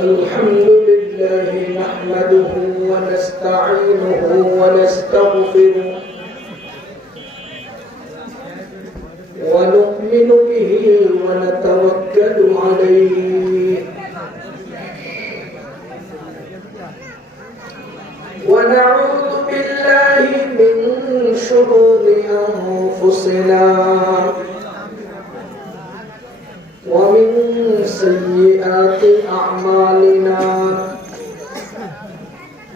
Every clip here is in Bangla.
الحمد لله نحمده ونستعينه ونستغفره ونؤمن به ونتوكل عليه ونعوذ بالله من شرور أنفسنا ومن سيئات أعمالنا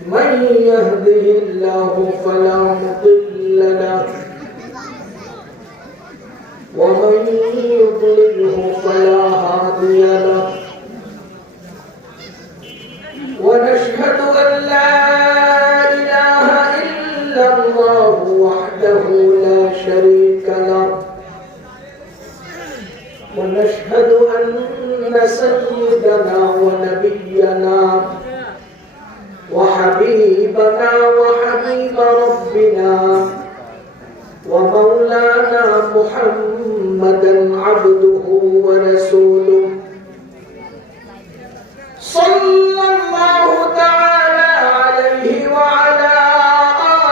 من يهده الله فلا مضل له ومن يضلله فلا هادي له ونشهد أن لا إله إلا الله وحده لا شريك له ونشهد أن سيدنا ونبينا وحبيبنا وحبيب ربنا ومولانا محمدا عبده ورسوله صلى الله تعالى عليه وعلى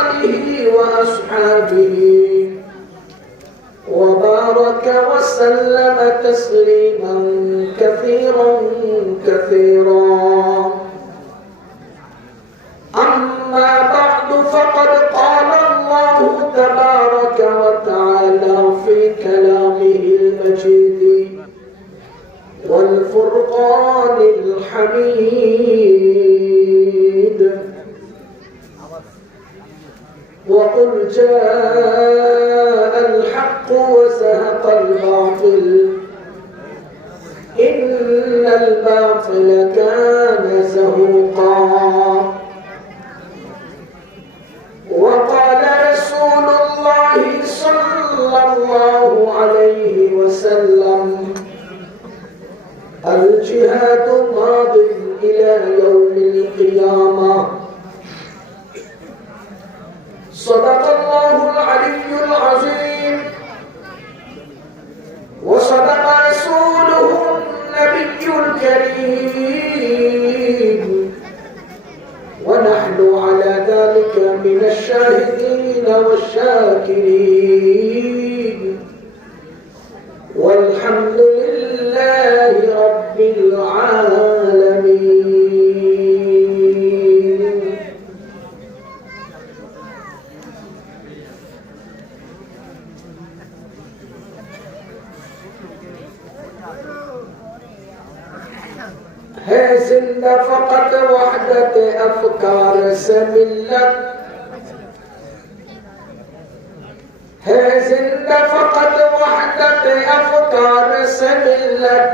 آله وأصحابه وبارك وسلم تسليما كثيرا كثيرا أما بعد فقد قال الله تبارك وتعالى في كلامه المجيد والفرقان الحميد وقل جاء الحق وزهق الباطل إن الباطل كان زهوقا وقال رسول الله صلى الله عليه وسلم الجهاد ماض إلى يوم القيامة صدق الله العلي العظيم وصدق رسوله النبي الكريم ونحن على ذلك من الشاهدين والشاكرين والحمد لله رب العالمين ہے زندہ فقط وحدت افکار سے ملت ہے زندہ فقط وحدت افکار سے ملت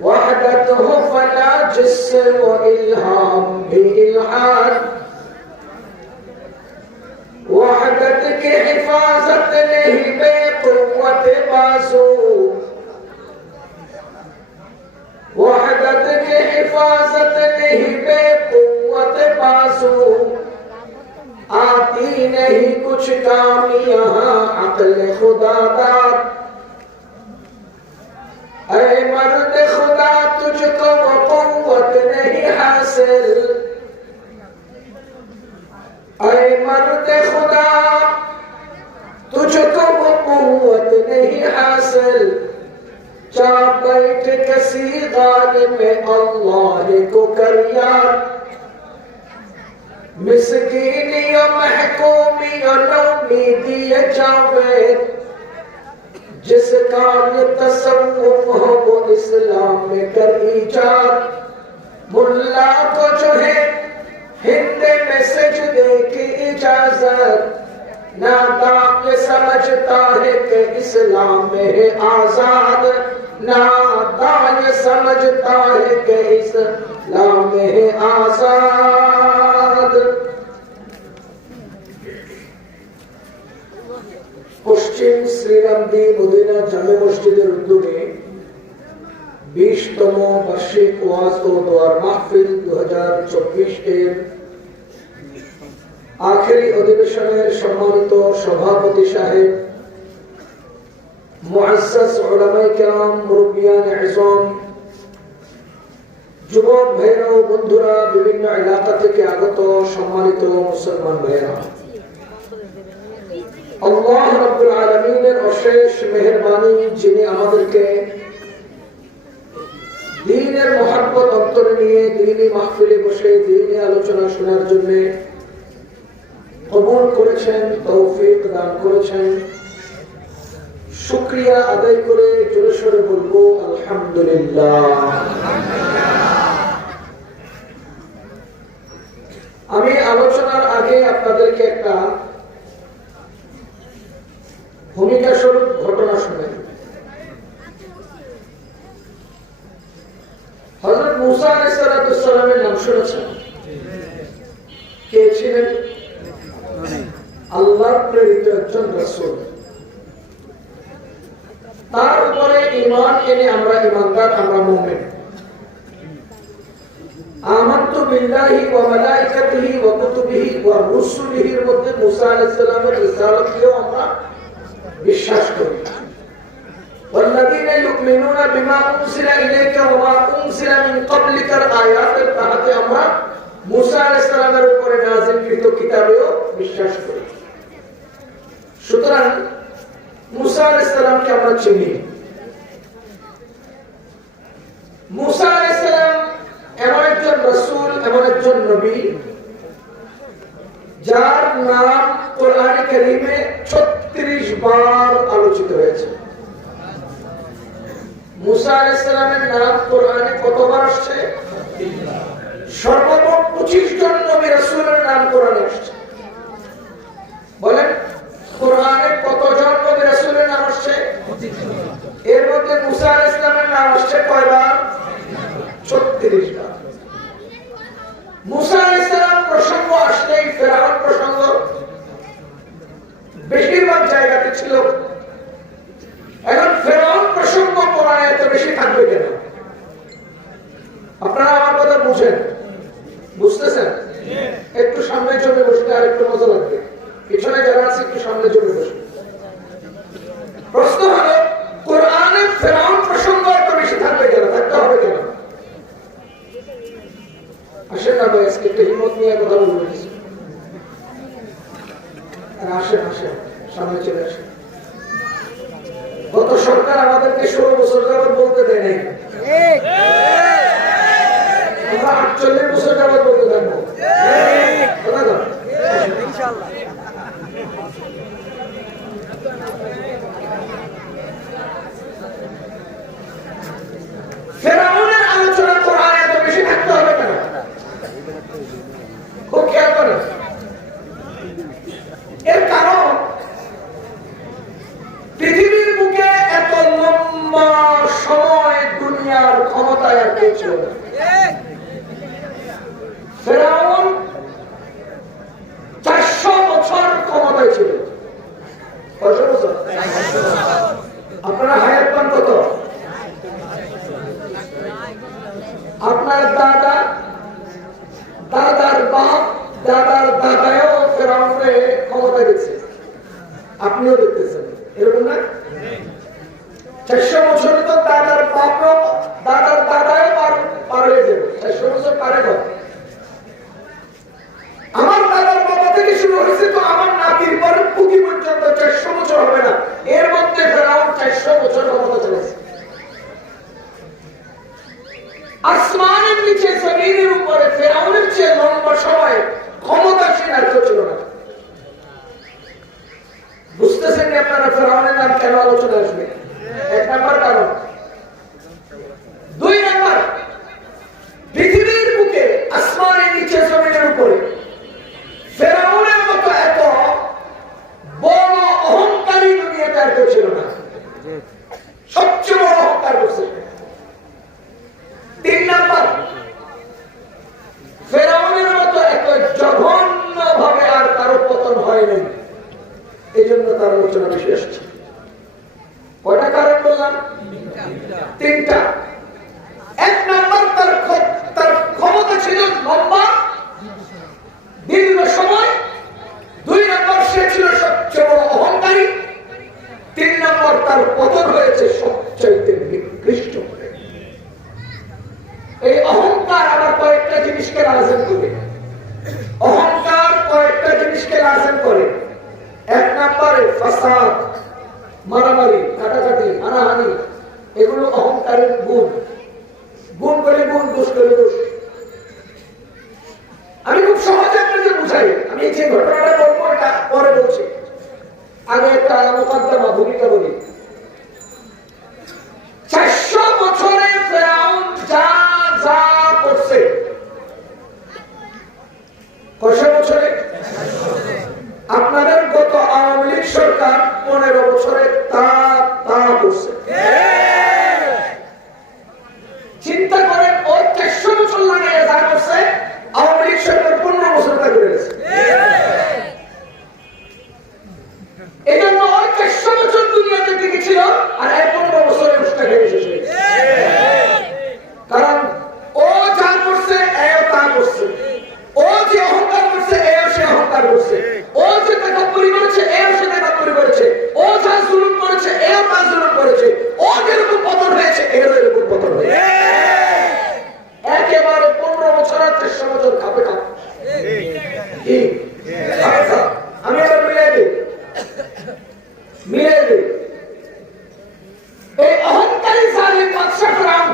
وحدت ہو فلا جس سے وہ الہام بھی الہاد وحدت کی حفاظت نہیں بے قوت بازو وحدت کی حفاظت نہیں بے قوت بازو آتی نہیں کچھ کام یہاں عقل خدا داد اے مرد خدا تجھ کو وہ قوت نہیں حاصل اے مرد خدا تجھ کو وہ قوت نہیں حاصل جا بیٹھ کسی غار میں اللہ کو کر یاد مسکینی و محکومی و نومیدی جاوید جس کا یہ تصوف ہو وہ اسلام میں کر ایجاد ملا کو جو ہے ہند میں سجدے کی اجازت نادان یہ سمجھتا ہے کہ اسلام میں ہے آزاد نادان یہ سمجھتا ہے کہ اسلام میں ہے آزاد পশ্চিম শ্রীরামদী মদিনা জামে মসজিদের উদ্যোগে 20তম বার্ষিক ওয়াজ ও দোয়ার মাহফিল 2024 এর আখেরি অধিবেশনের সম্মানিত সভাপতি সাহেব মুআজ্জাজ উলামায়ে কেরাম মুরব্বিয়ান ইজম যুবক ভাইরা ও বন্ধুরা, বিভিন্ন এলাকা থেকে আগত সম্মানিত মুসলমান ভাইরা, আল্লাহ রাব্বুল আলামিনের অশেষ মেহেরবানি, যিনি আমাদেরকে দ্বীনের মহব্বত অন্তরে নিয়ে দ্বীনি মাহফিলে বসে দ্বীনি আলোচনা শোনার জন্য কবুল করেছেন, তৌফিক দান করেছেন। শুকরিয়া আদায় করে জোরে সোরে বলবো আলহামদুলিল্লাহ। আমি আলোচনার আগে আপনাদেরকে একটা ভূমিকা স্বরূপ ঘটনা শোনাই। হযরত মুসা আলাইহিস সালামের নাম শুনেছেন? কে ছিলেন? আল্লাহর প্রেরিত একজন রাসূল। তার উপরে ঈমান এনে আমরা ঈমানদার, আমরা মুমিন। আমানতু বিল্লাহি ওয়া মালাইকাতিহি ওয়া কুতুবিহি ওয়া রুসুলিহির মধ্যে মুসা আলাইহিস সালামের রিসালাতকেও আমরা বিশ্বাস করি। والذين يؤمنون بما أنزل إليك وما أنزل من قبلك الآيات তাহাতে আমরা মুসা আলাইহিস সালামের উপরে নাযিলকৃত কিতাবেও বিশ্বাস করি। সুতরাং মুসা আলাইহিস সালামকে আমরা চিনি। মুসা আলাইহিস সালাম এমন একজন রাসূল, এমন একজন নবী যার নাম কোরআনে কারীমে 36 বার আলোচিত হয়েছে। মুসা আলাইহিস সালামের নাম কোরআনে কতবার আসছে? সর্বমোট 25 জন নবী রাসূলের নাম কোরআনে আসছে। বলেন, কোরআনে কতজন নবী রাসূলের নাম আসছে? এর মধ্যে মুসা আলাইহিস সালামের নাম আসছে কয়বার? 36 বার। মুসা আলাইহিস সালাম প্রসঙ্গ আসলেই ফেরাউন প্রসঙ্গ বেশিরভাগ জায়গাতে ছিল। এখন ফেরাউন প্রসঙ্গ কোরআনে এত বেশি থাকবে কেন? আপনারা আমার কথা বুঝেন, বুঝতেছেন? একটু সামনে জমে বসলে আর একটু মজা লাগবে। পিছনে যারা আছে একটু সামনে জমে বসে। প্রশ্ন হলো, কোরআনে ফেরাউন প্রসঙ্গ এত বেশি থাকবে কেন? থাকতে হবে কেন? আসেন না ভাই, আজকে একটা হিম্মত নিয়ে কথা বলবো। আসেন আসেন, সামনে চলে আসেন। গত সরকার আমাদেরকে 16 বছর যাবত বলতে দেয় নাই, আমরা 48 বছর যাবত বলতে থাকবো। ফেরাউনের আলোচনা কোরআনে এত বেশি থাকতে হবে কেন? খুব খেয়াল করেন। এর কারণ পৃথিবীর বুকে এত লম্বা সময় দুনিয়ার ক্ষমতায় আর কেউ ছিল না। ফেরাউন 400 বছর ক্ষমতায় ছিল। কত বছর? আপনারা হায়াত পান কত? আপনার দাদা, দাদার বাপ, দাদার দাদাও ফেরাউনকে ক্ষমতায় দিচ্ছে, আপনিও দেখতেছেন, এরকম না? 400 বছরে তো দাদার বাপও, দাদার দাদাও পার হয়ে যাবে। 400 বছর পারে কত? আমার দাদার বাবা থেকে শুরু হয়েছে, তো আমার নাতির পর পুঁতি পর্যন্ত 400 বছর হবে না। এর মধ্যে ফেরাউন 400 বছর ক্ষমতা চলেছে। আসমানের নিচে জমিনের উপরে ফেরাউনের চেয়ে লম্বা সময় ক্ষমতাসীন আর কেউ ছিল না। বুঝতেছেন আপনারা ফেরাউনের নাম কেন আলোচনা আসবে? 1 নাম্বার কারণ। 2 নাম্বার, পৃথিবীর বুকে আসমানের নিচে জমিনের উপরে ফেরাউনের মতো এত বড় অহংকারী দুনিয়াতে আর কেউ ছিল না। সবচেয়ে বড় অহংকার করছে। 3 নাম্বার, ফেরাউনের মতো এত জঘন্য ভাবে আর কারো পতন হয়নি, এই জন্য তার আলোচনা বেশি আসছে। কয়টা কারণ বললাম? 3টা। 1 নাম্বার, তার ক্ষমতা ছিল লম্বা, দীর্ঘ সময়। 2 নাম্বার, সে ছিল সবচেয়ে বড় অহংকারী। 3 নাম্বার, তার পতন হয়েছে সবচাইতে নিকৃষ্ট। এই অহংকার অহংকারের গুণ। গুণ করে গুণ, দোষ করে দোষ। আমি খুব সহজে আপনাদের বুঝাই। আমি যে ঘটনাটা বলবো এটা পরে বলছি, আগে একটা মুকদ্দমা ভূমিকা বলি। 400 বছরে ফেরাউন যা যা করছে, কত বছরে? আপনাদের গত আওয়ামী লীগ সরকার 15 বছরে তা তা করছে। চিন্তা করেন, ওই 400 বছর লাগে যা করছে, আওয়ামী লীগ সরকার 15 বছর তা করে গেছে। এই জন্য ওই 400 বছর দুনিয়াতে টিকে ছিল, আর 15 বছরে উষ্টা খেয়ে শেষ হয়ে গেছে। কারণ ও যা করছে, এও তা করছে। ও যে অহংকার করছে, এও সে অহংকার করছে। ও যে তাকাব্বুরি করেছে, এও সে তাকাব্বুরি করেছে। ও যা জুলুম করেছে, এও তা জুলুম করেছে। ও যেরকম পতন হয়েছে, এরও এরকম পতন হয়েছে। একেবারে 15 বছর আর 400 বছর খাবে খাবে। আমি আবার মিলাই দিই, মিলাই দিই। এই অহংকারী জালিম বাদশা ফেরাউন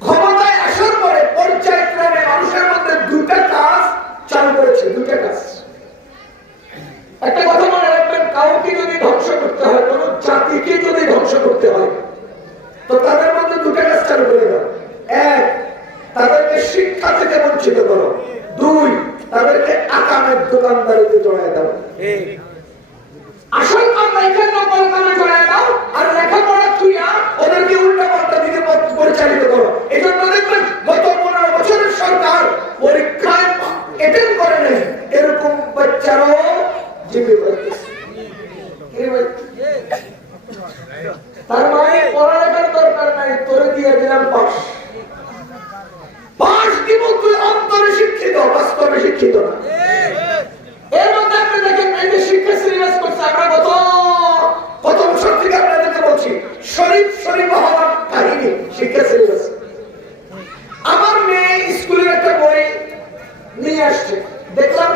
ক্ষমতায় আসার পরে পর্যায়ক্রমে মানুষের মধ্যে দুটা কাজ চালু করেছে, দুটা কাজ। একটা কথা মনে রাখবেন, কাউকে যদি ধ্বংস করতে হয়, কোন জাতিকে যদি ধ্বংস করতে হয়, তো তাদের মধ্যে দুটা কাজ চালু করে দাও। এক, তাদেরকে শিক্ষা থেকে বঞ্চিত করো। দুই, তাদেরকে আকামের দোকানদারিতে জড়ায় দাও। আসল কাম রেখে নকল কামে জড়ায় দাও, আর লেখাপড়া ছুঁয়া ওদেরকে উল্টা পাল্টা দিকে পরিচালিত করো। এই জন্য দেখবেন গত 15 বছরের সরকার পরীক্ষায় অ্যাটেন্ড করে নেই, এরকম বাচ্চারাও জিপে পড়তেছে। তার মানে পড়ালেখার দরকার নাই, তোরে দিয়ে দিলাম পাস। পাস দিব, তুই অন্তরে শিক্ষিত, বাস্তবে শিক্ষিত না। এর মধ্যে আপনি দেখেন, এই যে শিক্ষা সিলেবাস করছে, আমরা গত বছর থেকে আপনাদেরকে বলছি, শরীফ হওয়ার কাহিনী শিক্ষা সিলেবাস। আমার মেয়ে স্কুলের একটা বই নিয়ে আসছে, দেখলাম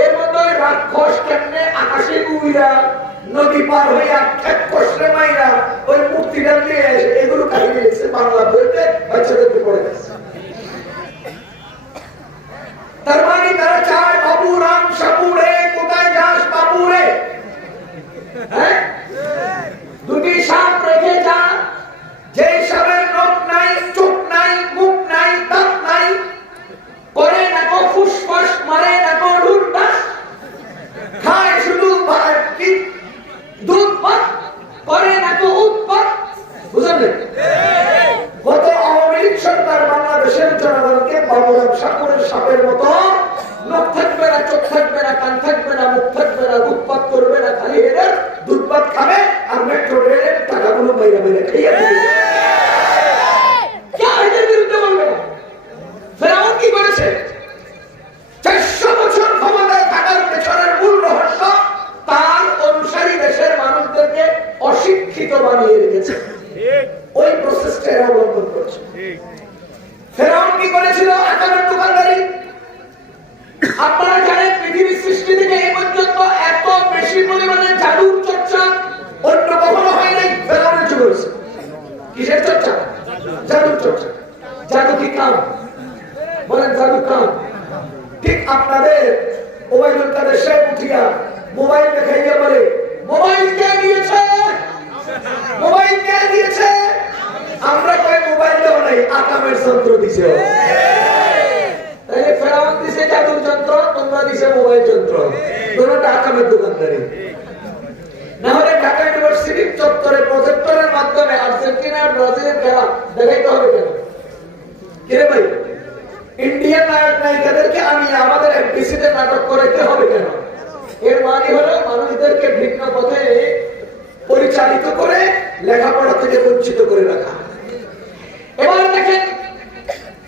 এর মধ্যে রাক্ষস কেমনে আকাশে উইরা নদী পার হইয়া এক কষ্টে মাইরা ওই মূর্তিটা নিয়ে আসে, এগুলো কাহিনী লিখছে বাংলা বইতে, বাচ্চাদেরকে পড়ে গেছে। তার মানে তারা চায়, বাবু রাম সাপুরে, কোথায় যাস বাবুরে? হ্যাঁ, দুটি সাপ রেখে যা, যে সাপের নখ নাই, চোখ নাই, মুখ নাই, দাঁত নাই, করে না কো ফুসফাস, মারে না কো ঢুরডাস, খায় শুধু দুধ ভাত, করে না কো উৎপাত। বুঝলেন? গত আওয়ামী লীগ সরকার বাংলাদেশের জনগণকে বাবুরাম সাপুরের সাপের মতো নখ থাকবে না, চোখ থাকবে না, কান থাকবে না, মুখ থাকবে না, উৎপাত করবে না, খালি এদের দুধ ভাত খাবে আর মেট্রো রেলের টাকাগুলো বাইরে বাইরে খেয়ে দেবে। এদের বিরুদ্ধে বলবে না। ফেরাউন কি করেছে? 400 বছর ক্ষমতায় থাকার পেছনের মূল রহস্য, তার অনুসারী দেশের মানুষদেরকে অশিক্ষিত বানিয়ে রেখেছে। ওই প্রসেসটা অবলম্বন করছে। ফেরাউন কি করেছিল? আকামের দোকানদারি। আপনারা জানেন, পৃথিবীর সৃষ্টি থেকে এই পর্যন্ত এত বেশি পরিমাণে জাদুর চর্চা অন্য কখনো হয় নাই। ফেরাউনের যুগে হয়েছে। কিসের চর্চা? জাদুর চর্চা। জাদু কি কাম? বলেন জাদু কাম। ঠিক আপনাদের ওবায়দুল কাদের সাহেব উঠিয়া মোবাইল দেখাইয়া বলে, মোবাইল কে দিয়েছে? মোবাইল কে দিয়েছে? আমরা কই মোবাইল দেও নাই, আকামের যন্ত্র দিছে। তাহলে ফেরাউন দিছে জাদুর যন্ত্র, তোমরা দিছে মোবাইল যন্ত্র। দুটোটা আকামের দোকানদারি। না হলে ঢাকা ইউনিভার্সিটির চত্বরে প্রজেক্টরের মাধ্যমে আর্জেন্টিনা ব্রাজিলের খেলা দেখাইতে হবে কেন? কিরে ভাই, ইন্ডিয়ান নায়ক নায়িকাদেরকে আমি আমাদের এফডিসিতে নাটক করাইতে হবে কেন? এর মানে হলো মানুষদেরকে ভিন্ন পথে পরিচালিত করে লেখাপড়া থেকে বঞ্চিত করে রাখা। এবার দেখেন,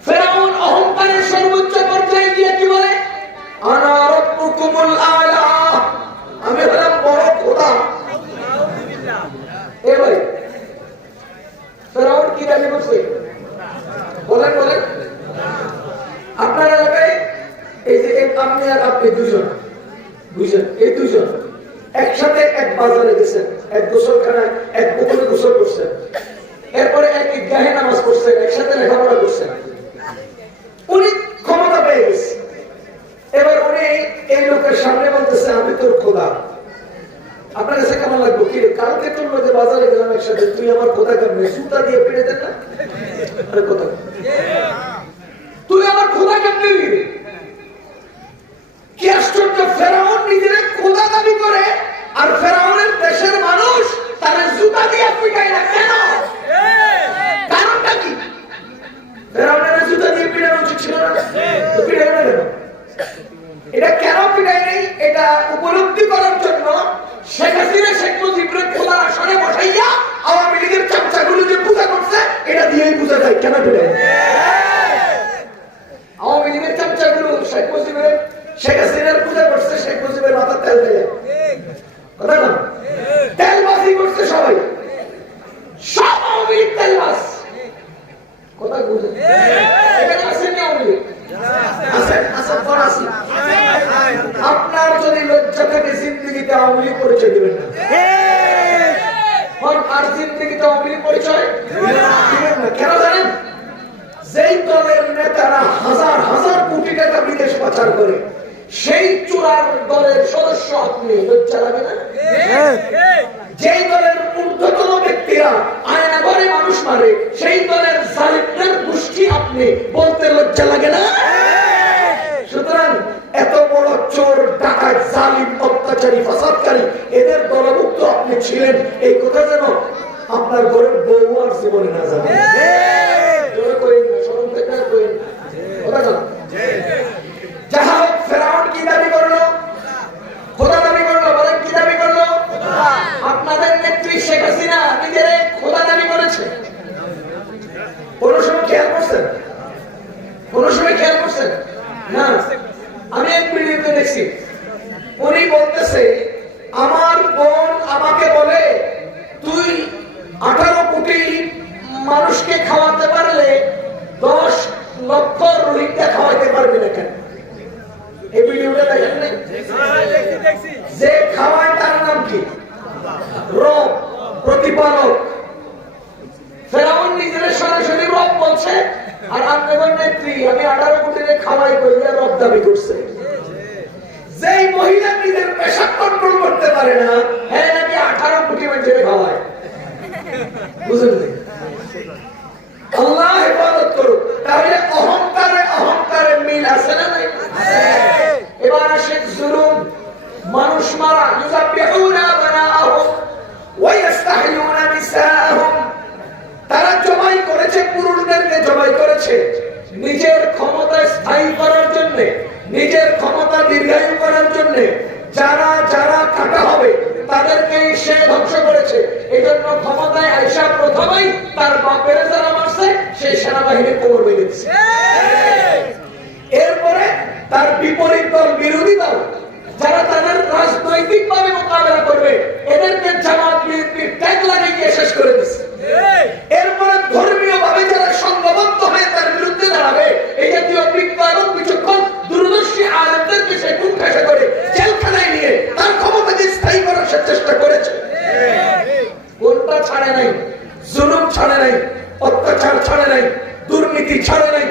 ফেরাউন অহংকারের সর্বোচ্চ পর্যায়ে গিয়ে কি বলে? আনা রাব্বুকুমুল আলা, আমি হলাম বড় খোদা। এ ভাই, ফেরাউন কি দাবি করছে? বলেন বলেন। আপনার এলাকায় এই যে আপনি আর আপনি দুজন বুঝছেন, এই দুজন একসাথে এক বাজারে গেছেন, এক গোসলখানায় এক পুকুরে গোসল করছেন, এরপরে এক ঈদগাহে নামাজ পড়ছেন, একসাথে লেখাপড়া করছেন। উনি ক্ষমতা পেয়ে গেছে। এবার উনি এই লোকের সামনে বলতেছে, আমি তোর খোদা। আপনার কাছে কেমন লাগবে? কি কালকে তোর মধ্যে বাজারে গেলাম একসাথে, তুই আমার খোদা কেমন সুতা দিয়ে পেড়ে দেন না? আরে কথা, তুই আমার খোদা কেমন? কি আশ্চর্য! ফেরাউন নিজের খোদা দাবি করে, আর ফেরাউনের দেশের মানুষ তার জুতা দিয়ে পিটায় না। কেন? কারণটা কি? ফেরাউনের জুতা দিয়ে পিটানো উচিত ছিল না? পিটায় না কেন? এটা কেন পিটায় নেই? এটা উপলব্ধি করার জন্য শেখ হাসিনা শেখ মুজিবের খোদার আসনে বসাইয়া আওয়ামী লীগের চামচাগুলো যে পূজা করছে, এটা দিয়েই পূজা যায়। কেন পিটায়? আওয়ামী লীগের চামচাগুলো শেখ মুজিবের শেখ হাসিনার পূজা করছে, শেখ মুজিবের মাথার তেল দেয়। কথা না? তেলবাজি করছে সবাই, সব আওয়ামী লীগ তেলবাজ। কথা বুঝে এখানে আসেন না আওয়ামী লীগ? আসেন, আসেন, পর আসেন। আপনার যদি লজ্জা থাকে জিন্দিগিতে আওয়ামী লীগ পরিচয় দিবেন না। আর জিন্দিগিতে আওয়ামী লীগ পরিচয় দিবেন না। কেন জানেন? যেই দলের নেতারা হাজার হাজার কোটি টাকা বিদেশ পাচার করে, সেই চূড়ার দলের সদস্য আপনি, লজ্জা লাগে না? যেই দলের ঊর্ধ্বতন ব্যক্তিরা আয়না করে মানুষ মারে, সেই দলের জালিমদের গোষ্ঠী আপনি, বলতে লজ্জা লাগে না? সুতরাং এত বড় চোর, ডাকাত, জালিম, অত্যাচারী, ফাসাদকারী এদের দলভুক্ত আপনি ছিলেন, এই কথা যেন আপনার ঘরের বউ আর জীবনে না জানে। যাহা হোক, ফেরাউন কি দাবি করলো? খোদা দাবি করলো। বলেন কি দাবি করলো? আপনাদের নেত্রী শেখ হাসিনা নিজের খোদা দাবি করেছে। কোন সময় খেয়াল করছেন? কোন সময় খেয়াল করছেন না? আমি এক ভিডিওতে দেখছি, উনি বলতেছে, আমার বোন আমাকে বলে, তুই 18 কোটি মানুষকে খাওয়াতে পারলে 10 লক্ষ রোহিঙ্গা খাওয়াতে পারবি না কেন? এই ভিডিওটা দেখেন নাই? যে খাওয়ায় তার নাম কি? রব, প্রতিপালক। ফেরাউন নিজের সরাসরি রব বলছে, আর আপনাদের নেত্রী আমি 18 কোটি খাওয়াই কইয়া রব দাবি করছে। যেই মহিলা নিজের পেশাব কন্ট্রোল করতে পারে না, হ্যাঁ নাকি 18 কোটি মানুষের খাওয়ায়। বুঝলেন? আল্লাহ হেফাজত করুক। তাহলে অহংকারে অহংকারে মিল আছে না নাই? এবার আসেন জুলুম, মানুষ মারা। ইউযাবিহুনা আবনাআহুম ওয়া ইস্তাহয়ুনা নিসাআহুম। তারা জবাই করেছে, পুরুষদেরকে জবাই করেছে নিজের ক্ষমতা স্থায়ী করার জন্য, নিজের ক্ষমতা দীর্ঘায়ু করার জন্য। যারা যারা কাটা হবে তাদেরকেই সে ধ্বংস করেছে। এই জন্য ক্ষমতায় আইসা প্রথমেই তার বাপের যারা মারছে সেই সেনাবাহিনীর কোমর ভেঙে দিচ্ছে। এরপরে তার বিপরীত দল, বিরোধী দল, যারা তাদের রাজনৈতিক ভাবে মোকাবেলা করবে, এদেরকে জামাত বিএনপির ট্যাগ লাগিয়ে শেষ করে দিচ্ছে। এরপরে ধর্মীয় ভাবে যারা সংঘবদ্ধ হয়ে তার বিরুদ্ধে দাঁড়াবে, এই জাতীয় বিজ্ঞ এবং বিচক্ষণ দূরদর্শী আলেমদেরকে সে কুণ্ঠাসা করে জেলখানায় নিয়ে তার ক্ষমতাকে স্থায়ী করার চেষ্টা করেছে। কোনটা ছাড়ে নাই? জুলুম ছাড়ে নাই, অত্যাচার ছাড়ে নাই, দুর্নীতি ছাড়ে নাই,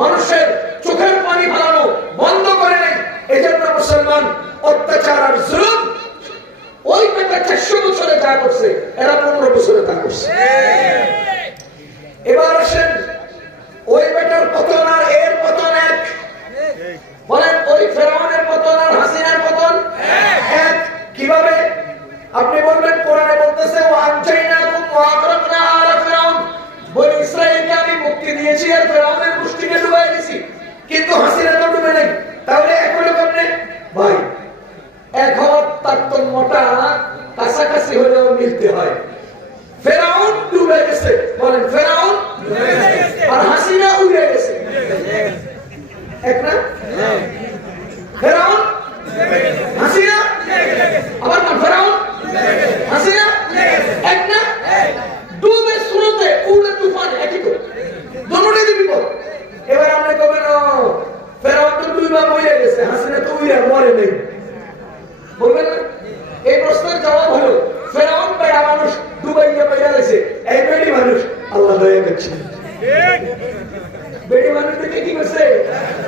মানুষের চোখের পানি ফেলানো বন্ধ করে নাই। এজন্য মুসলমান অত্যাচার আর জুলুম, ওই বেটা 400 বছরে যা করছে এরা 15 বছরে তা করছে। এবার আসেন, ওই বেটার পতন আর এর পতন এক। বলেন, ওই ফেরাউনের পতন আর হাসিনার পতন এক। কিভাবে? আপনি বলবেন কোরআনে বলতেছে, ওয়া আনজাইনাকুম ওয়া আগরাকনা আলা ফিরাউন, বনি ইসরাঈলকে আমি মুক্তি দিয়েছি আর ফেরাউনের গোষ্ঠীকে ডুবাই দিয়েছি, কিন্তু হাসিনা তো ডুবে নেই। তাহলে এক হলো কেমনে? ভাই, এক হওয়ার তারতম্যটা কাছাকাছি হলেও মিলতে হয়। ফেরাউন ডুবে গেছে, বলেন ফেরাউন আর হাসিনা উড়ে গেছে, এক না? ফেরাউন হাসিনা, আবার ফেরাউন হাসিনা এক না? ডুবে স্রোতে, উড়ে তুফান, একই তো, দুটোরই বিপদ। এবার আমরা কবেন ফেরাউন তো 2 বার মরে গেছে, হাসিনা তো উড়ে মরে নেই, বলবেন না? এই প্রশ্ন দিচ্ছে। বেড়ি মানুষদেরকে কি করছে?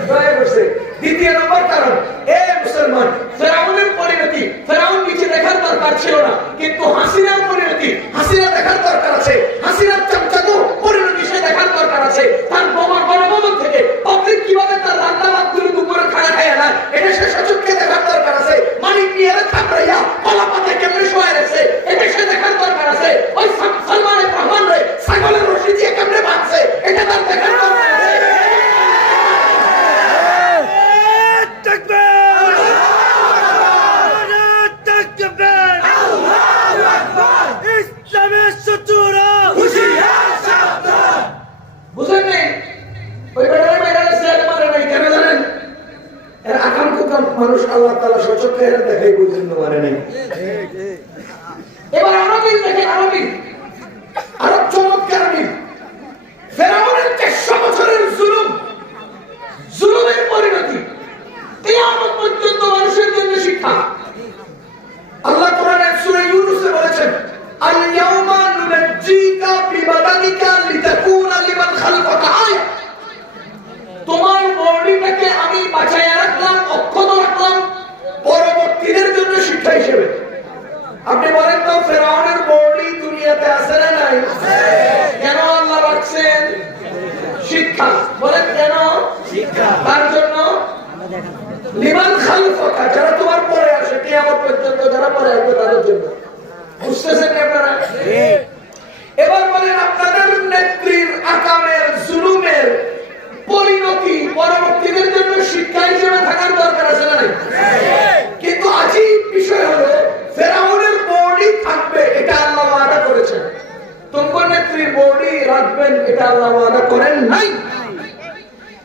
দয়া করছে। দ্বিতীয় নম্বর কারণ, এ মুসলমান, ফেরাউনের পরিণতি ফেরাউন নিচে দেখার দরকার ছিল না, কিন্তু হাসিনার পরিণতি হাসিনা দেখার দরকার আছে। হাসিনার চামচাগো পরিণতি সে দেখার দরকার আছে। তার গণভবন থেকে পাবলিক কিভাবে তার রান্না ভাতগুলো দুপুরে খানা খায় না, এটা সে সচক্ষে দেখার দরকার আছে। মানিক নিয়ে থাপড়াইয়া কলা পাতায় কেমনে শোয়া রেখেছে, এটা সে দেখার দরকার আছে। ওই সালমানের রহমান রে ছাগলের রশি দিয়ে কেমনে বাঁধছে, এটা তার দেখার দরকার আছে। বুঝলেন নেই? ওই বেড়ার বাইরে ছেলে মারে নাই, কেন জানেন? এর আকাম কুকাম মানুষ আল্লাহ তাআলা সচক্ষে এর দেখাই বুঝলেন মারে নাই। এবার আরবিন দেখেন, আরবিন আরব চমৎকার মিল। ফেরাউনের 400 বছরের জুলুমের পরিণতি কিয়ামত পর্যন্ত মানুষের জন্য শিক্ষা। আল্লাহ কোরআনের সূরা ইউনূসে বলেছেন, আল ইয়াউমা নুনাজ্জিকা বিবাদানিকা লিতাকুনা লিমান খালফাকা আয়া। তোমার বডিটাকে আমি বাঁচায়া রাখলাম, অক্ষত রাখলাম পরবর্তীদের জন্য শিক্ষা হিসেবে। আপনি বলেন তো, ফেরাউনের বডি দুনিয়াতে আছে না নাই? কেন আল্লাহ রাখছেন? শিক্ষা। বলেন কেন? শিক্ষা। তার জন্য লিমান খালফাকা, যারা তোমার পরে আসে, কিয়ামত পর্যন্ত যারা পরে আসবে তাদের জন্য। বুঝতেছেন আপনারা? এবার বলেন, আপনাদের নেত্রীর আকামের জুলুমের পরিণতি পরবর্তীদের জন্য শিক্ষা হিসেবে থাকার দরকার আছে না? কিন্তু আজীব বিষয় হলো, ফেরাউনের বডি থাকবে এটা আল্লাহ ওয়াদা করেছেন, তোমার নেত্রীর বডি রাখবেন এটা আল্লাহ ওয়াদা করেন নাই।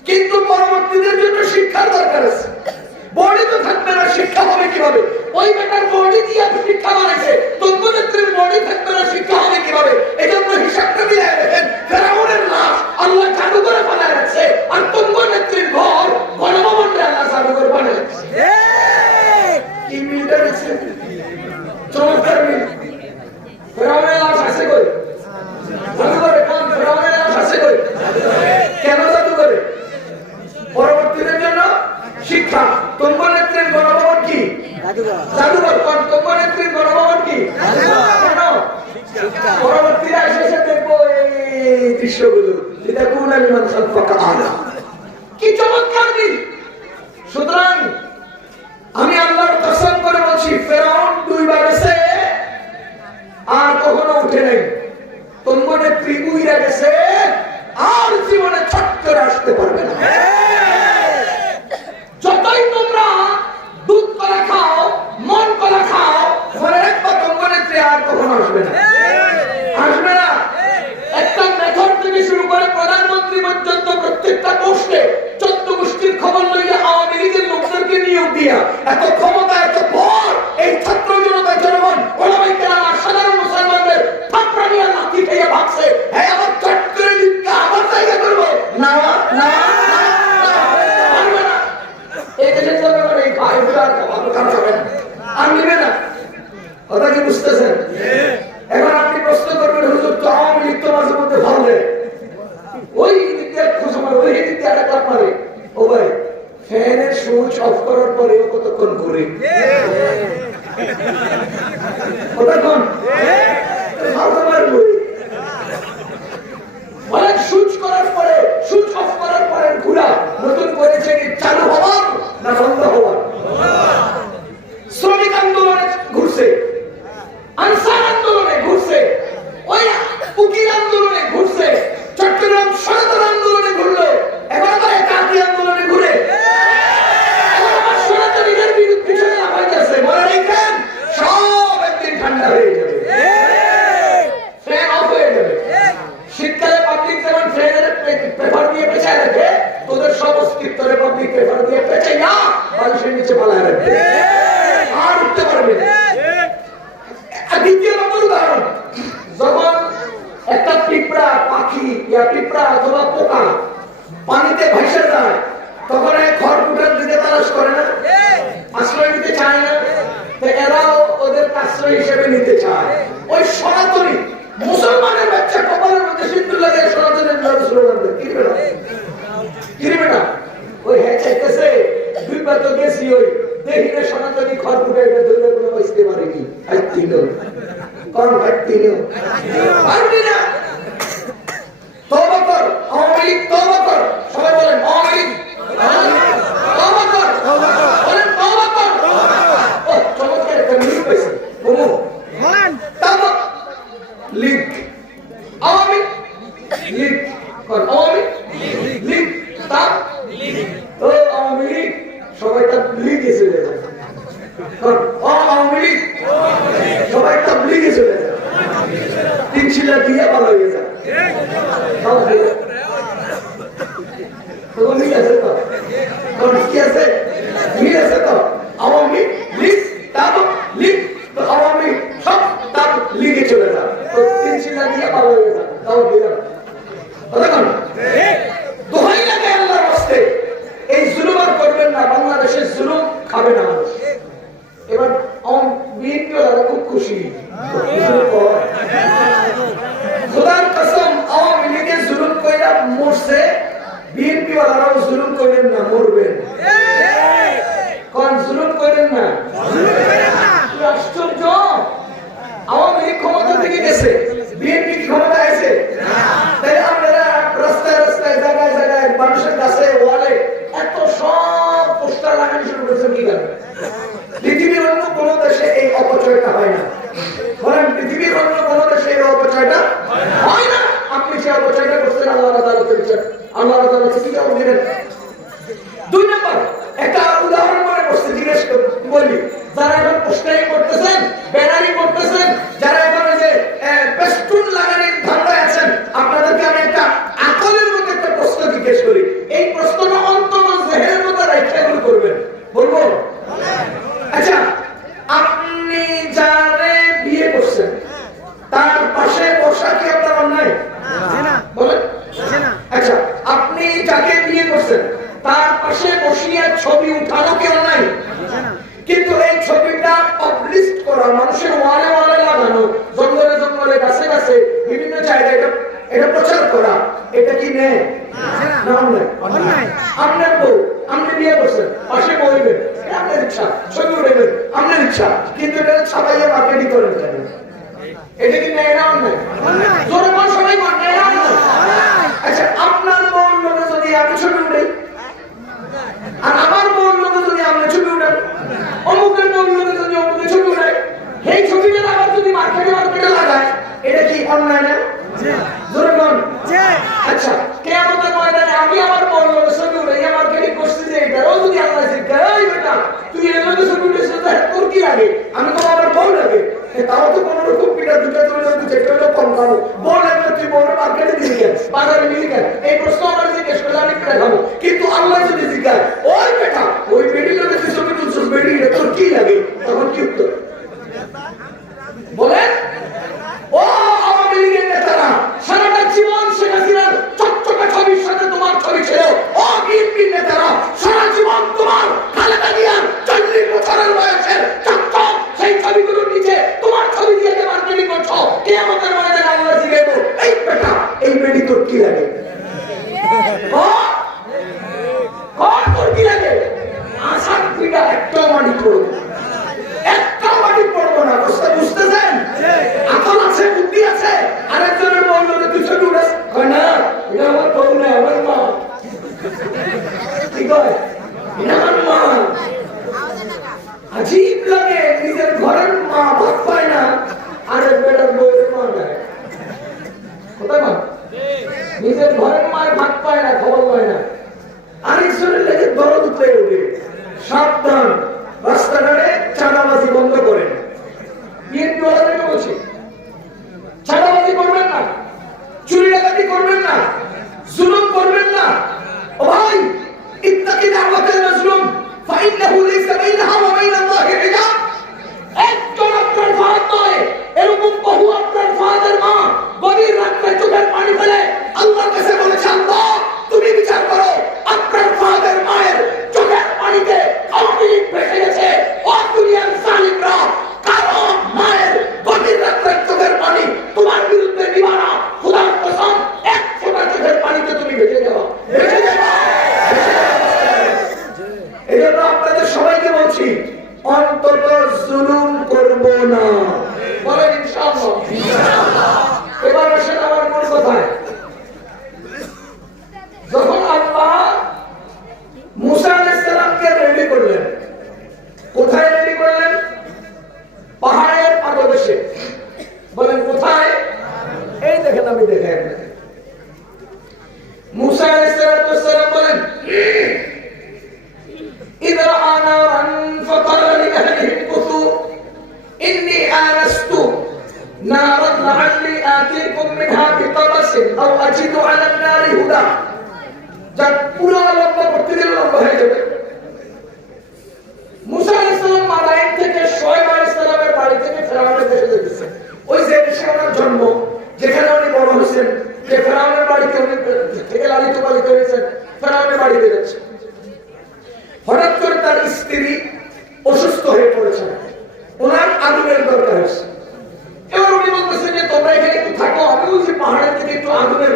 কিন্তু পরবর্তীদের জন্য শিক্ষার দরকার আছে। বডি তো থাকবে না, শিক্ষা হবে কিভাবে? ওই বেটার বডি দিয়ে শিক্ষা বানাইছে, তোমার নেত্রীর বডি থাকবে না, শিক্ষা হবে কিভাবে? এই জন্য হিসাবটা মিলিয়ে দেখেন, ফেরাউনের লাশ আল্লাহ জাদুঘরে বানায় রাখছে, আর তোমার নেত্রীর ঘর গণভবনকে আল্লাহ জাদুঘর বানায় রাখছে। কি মিলটা দিচ্ছে? চমৎকার মিল। ফেরাউনের লাশ আছে কই? জাদুঘরে। কোন ফেরাউনের লাশ আছে কই? কেন জাদুঘরে? পরবর্তীদের জন্য শিক্ষা। তোমার নেত্রীর গণভবন কি? জাদুঘর। কোন তোমার নেত্রীর গণভবন কি? কেন? পরবর্তীরা এসে দেখবো এই দৃশ্যগুলো, এটা কোন লিমান খালফাকা আয়া। কি চমৎকার মিল। সুতরাং আমি আল্লাহর কসম করে বলছি, ফেরাউন 2 বার এসে আর কখনো উঠে নাই। তোমার নেত্রী উইরা গেছে, আর জীবনে চক্করে আসতে পারবে না। যতই তোমরা দুধ কলা খাও, মন কলা খাও, মনে রাখবা তোমার নেত্রী আর কখনো আসবে না। আসবে না। একটা মেথড থেকে শুরু করে প্রধানমন্ত্রী পর্যন্ত প্রত্যেকটা পোস্টে 14 গোষ্ঠীর খবর লইয়া আওয়ামী লীগের লোকদেরকে নিয়োগ দিয়া এত ক্ষমতা, এত বল, এই ছাত্র জনতা, জনগণ, ওলামায়ে কেরাম আর সাধারণ মুসলমানদের থাপড়া নিয়ে লাঠি খেয়ে ভাগছে। হ্যাঁ, আমার চট্টগ্রামে লিখতে আমার জায়গা করবো না, না, পারবে না। এই দেশের জনগণ এই ভাইগুলো আর কাজ হবে না, আর নিবে না। কথা কি বুঝতেছেন? এখন আপনি প্রশ্ন করবেন, হুজুর তো আওয়ামী লীগ তো মাঝে মধ্যে ভালো দেয়, ওই দিক দিয়ে খুশি মারে, ওই দিক দিয়ে আরেক লাভ মারে। ও ভাই, ফ্যানের সুইচ অফ করার পরে ও কতক্ষণ ঘুরে? কতক্ষণ? অনেক সুইচ করার পরে, সুইচ অফ করার পরে ঘুরা নতুন করেছে কি চালু হওয়ার না বন্ধ হওয়ার? শ্রমিক আন্দোলনে ঘুরছে, আনসার আন্দোলনে ঘুরছে, ওই উকিল আন্দোলনে ঘুরছে, চট্টগ্রাম সনাতন আন্দোলনে ঘুরলো, এখন আবার একাকী আন্দোলনে ঘুরে, এখন আবার সনাতনীদের পিছনে লাফাইতেছে। মনে রেখেন, সব একদিন ঠান্ডা হয়ে যাবে, ফ্যান অফ হয়ে যাবে। শীতকালে পাবলিক যেমন ফ্যানের পেপার দিয়ে পেঁচায় রাখে, তোদের সব অস্তিত্বরে পাবলিক পেপার দিয়ে পেঁচাই না, বালিশের নিচে পালায় রাখবে, আর উঠতে পারবে না। দ্বিতীয় নম্বর উদাহরণ, যখন একটা পিঁপড়া পাখি ইয়া পিঁপড়া অথবা পোকা পানিতে ভেসে যায়, তখন খড়কুটার দিকে তালাশ করে না, আশ্রয় নিতে চায় না, এরাও ওদের আশ্রয় হিসেবে নিতে চায়। ওই সনাতনী মুসলমানের বাচ্চা কপালের মধ্যে সিন্দুর লাগে, সনাতনী লীগ কোন আওয়ামী লীগ তার ও আওয়ামী লীগ সবাই তার লীগে চলে যায় কারণ আওয়ামী লীগ সবাই তার লীগে চলে যায় তিন শিলা দিয়ে ভালো হয়ে যায় মিল আছে তো কি আছে মিল আছে তো আওয়ামী লীগ তার লীগ তো আওয়ামী সব তার লীগে চলে যায় তো তিন শিলা দিয়ে ভালো হয়ে যায় তাও দিলাম দোহাই লাগে আল্লাহর রাস্তে এই জুলুম আর করবেন না বাংলাদেশের জুলুম খাবে না মানুষ এবার বিএনপি ওরা খুব খুশি খোদার কসম আওয়ামী লীগের জুলুম কইরা মরছে বিএনপি ওরাও জুলুম করেন না মরবেন কোন জুলুম করেন না আশ্চর্য আওয়ামী লীগ ক্ষমতা থেকে গেছে বিএনপি ক্ষমতা আছে তাই আপনারা রাস্তায় রাস্তায় জায়গায় জায়গায় মানুষের কাছে ওয়ালে এত সব পোস্টার লাগানো শুরু করেছেন কি কারণে পৃথিবীর অন্য কোন দেশে এই অপচয়টা হয় না বলেন পৃথিবীর অন্য কোন দেশে এই অপচয়টা হয় না আপনি যে অপচয়টা করছেন আল্লাহ আদালতে বিচার আল্লাহ আদালতে কি জবাব দিবেন দুই নম্বর একটা উদাহরণ মনে করছে জিজ্ঞেস বলি যারা এখন পোস্টারিং করতেছেন ব্যানারিং করতেছেন যারা এখানে যে পেস্টুন লাগানোর ধান্দায় আছেন আপনাদেরকে আমি একটা আকলের মধ্যে একটা প্রশ্ন জিজ্ঞেস করি এই প্রশ্নটা অন্তত জেহেনের মধ্যে রাখা করবেন বলবো আচ্ছা আপনি যারে বিয়ে করছেন তার পাশে বসা কি আপনার অন্যায় বলেন আচ্ছা আপনি যাকে বিয়ে করছেন তার পাশে বসিয়ে ছবি উঠানো কি অন্যায় কিন্তু এই ছবিটা পাবলিশ করা মানুষের ওয়ালে ওয়ালে লাগানো জঙ্গলে জঙ্গলে গাছে গাছে বিভিন্ন জায়গায় এটা প্রচার করা এটা কি নেই না অন্যায় আপনার বউ আপনি বিয়ে করছেন পাশে বইবেন আপনার ইচ্ছা ছবি উঠাবেন আপনার ইচ্ছা কিন্তু এটা ছাপাইয়া মার্কেটিং করেন কেন এটা কি নেই না অন্যায় জোরে বল সবাই নেই না অন্যায় আচ্ছা আপনার বউর লোকে যদি আমি ছবি উঠাই আর আমার বউর লোকে যদি আপনি ছবি উঠান অমুকের বউর লোকে যদি অমুকের ছবি উঠায় সেই ছবিটা আবার যদি মার্কেটে লাগায় এটা কি অন্যায় না জোরে বল আচ্ছা কিয়ামতের ময়দানে আমি আমার বউর লোকে ছবি উঠাই মার্কেটিং করছি যে এটাও যদি আল্লাহ জিজ্ঞাসা এই বেটা তুই এর লোকে ছবি উঠেছিস তোর কি লাগে আমি তো আমার বউ লাগে তাও তো কোনো রকম পিঠা দুটা চলে যাবে যেটা হলো কম খাবো বল একটা তুই বড় মার্কেটে দিয়ে গেল বাজারে নিয়ে গেল এই প্রশ্ন আমার জিজ্ঞেস করলে আমি পিঠা খাবো কিন্তু আল্লাহ যদি জিজ্ঞাসা ওই বেটা ওই বেডির লোকে তুই ছবি তুলছিস বেডি তোর কি লাগে তখন কি উত্তর বলেন ও আওয়ামী লীগের নেতারা সারাটা জীবন শেখ হাসিনার চকচকে ছবির সাথে তোমার ছবি ছিল ও বিএনপির নেতারা সারা জীবন তোমার খালেদা জিয়ার 40 বছরের বয়সের চকচক সেই ছবিগুলোর নিচে তোমার ছবি দিয়ে মার্কেটিং করছো কিয়ামতের ময়দানে আল্লাহ জিজ্ঞাসা এই বেটা এই বেডি তোর কি লাগে তোর কি লাগে আসার পিঠা একটা মাটি পড়বো একটা মাটি পড়বো না বুঝতেছেন এখন আছে বুদ্ধি আছে আরেকজনের বললো যে তুই ছবি উঠাস না এটা আমার বউ না আমার মা কি কয় এটা আমার মা আজীব লাগে নিজের ঘরের মা ভাত পায় না আরেক বেটার বউয়ের মা দেয় কোথায় মা নিজের ঘরের মায়ের ভাত পায় না খবর পায় না আরেকজনের লেগে দরদ উঠে উঠে সাবধান রাস্তাঘাটে চাঁদাবাজি বন্ধ করেন বিএনপি ওয়ালাদেরকে বলছি চাঁদাবাজি করবেন না চুরি ডাকাতি করবেন না জুলুম করবেন না ও ভাই ইত্তাকি দাওয়াতুল মাজলুম ফাইন্নাহু লাইসা বাইনাহা ওয়া বাইনাল্লাহি হিজাব একজন আপনার ফাহাদ নয় এরকম বহু আপনার ফাহাদের মা গভীর রাতে চোখের পানি ফেলে আল্লাহর কাছে বলেছে আল্লাহ তুমি বিচার করো আপনার ফাহাদের মায়ের চোখের পানিতে আওয়ামী লীগ ভেসে গেছে ও দুনিয়ার জালিমরা কারো মায়ের গভীর রাতে চোখের পানি তোমার বিরুদ্ধে নিবানা খোদার কসম এক ফোঁটা চোখের পানিতে তুমি ভেসে যাও এজন্য আপনাদের সবাইকে বলছি অন্তত জুলুম করব না বলেন ইনশাআল্লাহ এবার আসেন আমার মূল কথায় আজিদু আলান নারি হুদা, যা পুরো লম্বা করতে গেলে লম্বা হয়ে যাবে। মুসা আলাইহিস সালাম মাদায়েন থেকে শুআয়ব আলাইহিস সালামের বাড়ি থেকে ফেরাউনের দেশে যেতেছে। ওই যে দেশে ওনার জন্ম, যেখানে উনি বড় হয়েছেন, যে ফেরাউনের বাড়িতে উনি থেকে লালিত পালিত হয়েছেন, ফেরাউনের বাড়িতে যাচ্ছেন। হঠাৎ করে তার স্ত্রী অসুস্থ হয়ে পড়েছেন, ওনার আগুনের দরকার হয়েছে। এবার উনি বলতেছেন যে তোমরা এখানে একটু থাকো, আমি ওই যে পাহাড়ের থেকে একটু আগুনের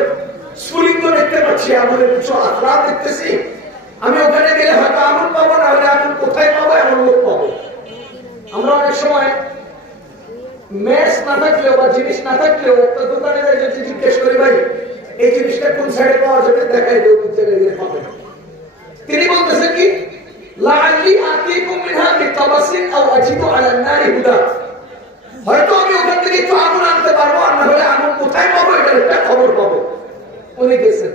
স্ফুলিঙ্গ দেখতে পাচ্ছি, আগুনের কিছু আখড়া দেখতেছি, আমি ওখানে গেলে হয়তো আগুন পাবো, না হলে আগুন কোথায় পাবো, এমন লোক পাবো। আমরা অনেক সময় ম্যাচ না থাকলেও বা জিনিস না থাকলেও একটা দোকানে যাই যদি জিজ্ঞেস করি ভাই এই জিনিসটা কোন সাইডে পাওয়া যাবে, দেখাই দেবো কোন জায়গায় গেলে পাবে। তিনি বলতেছেন কি লাআল্লি আতিকুম মিনহা বিতাবাসিন আও আজিদু আলান নারি হুদা, হয়তো আমি ওখান থেকে একটু আগুন আনতে পারবো, আর না হলে আগুন কোথায় পাবো এটার একটা খবর পাবো। উনি গেছেন।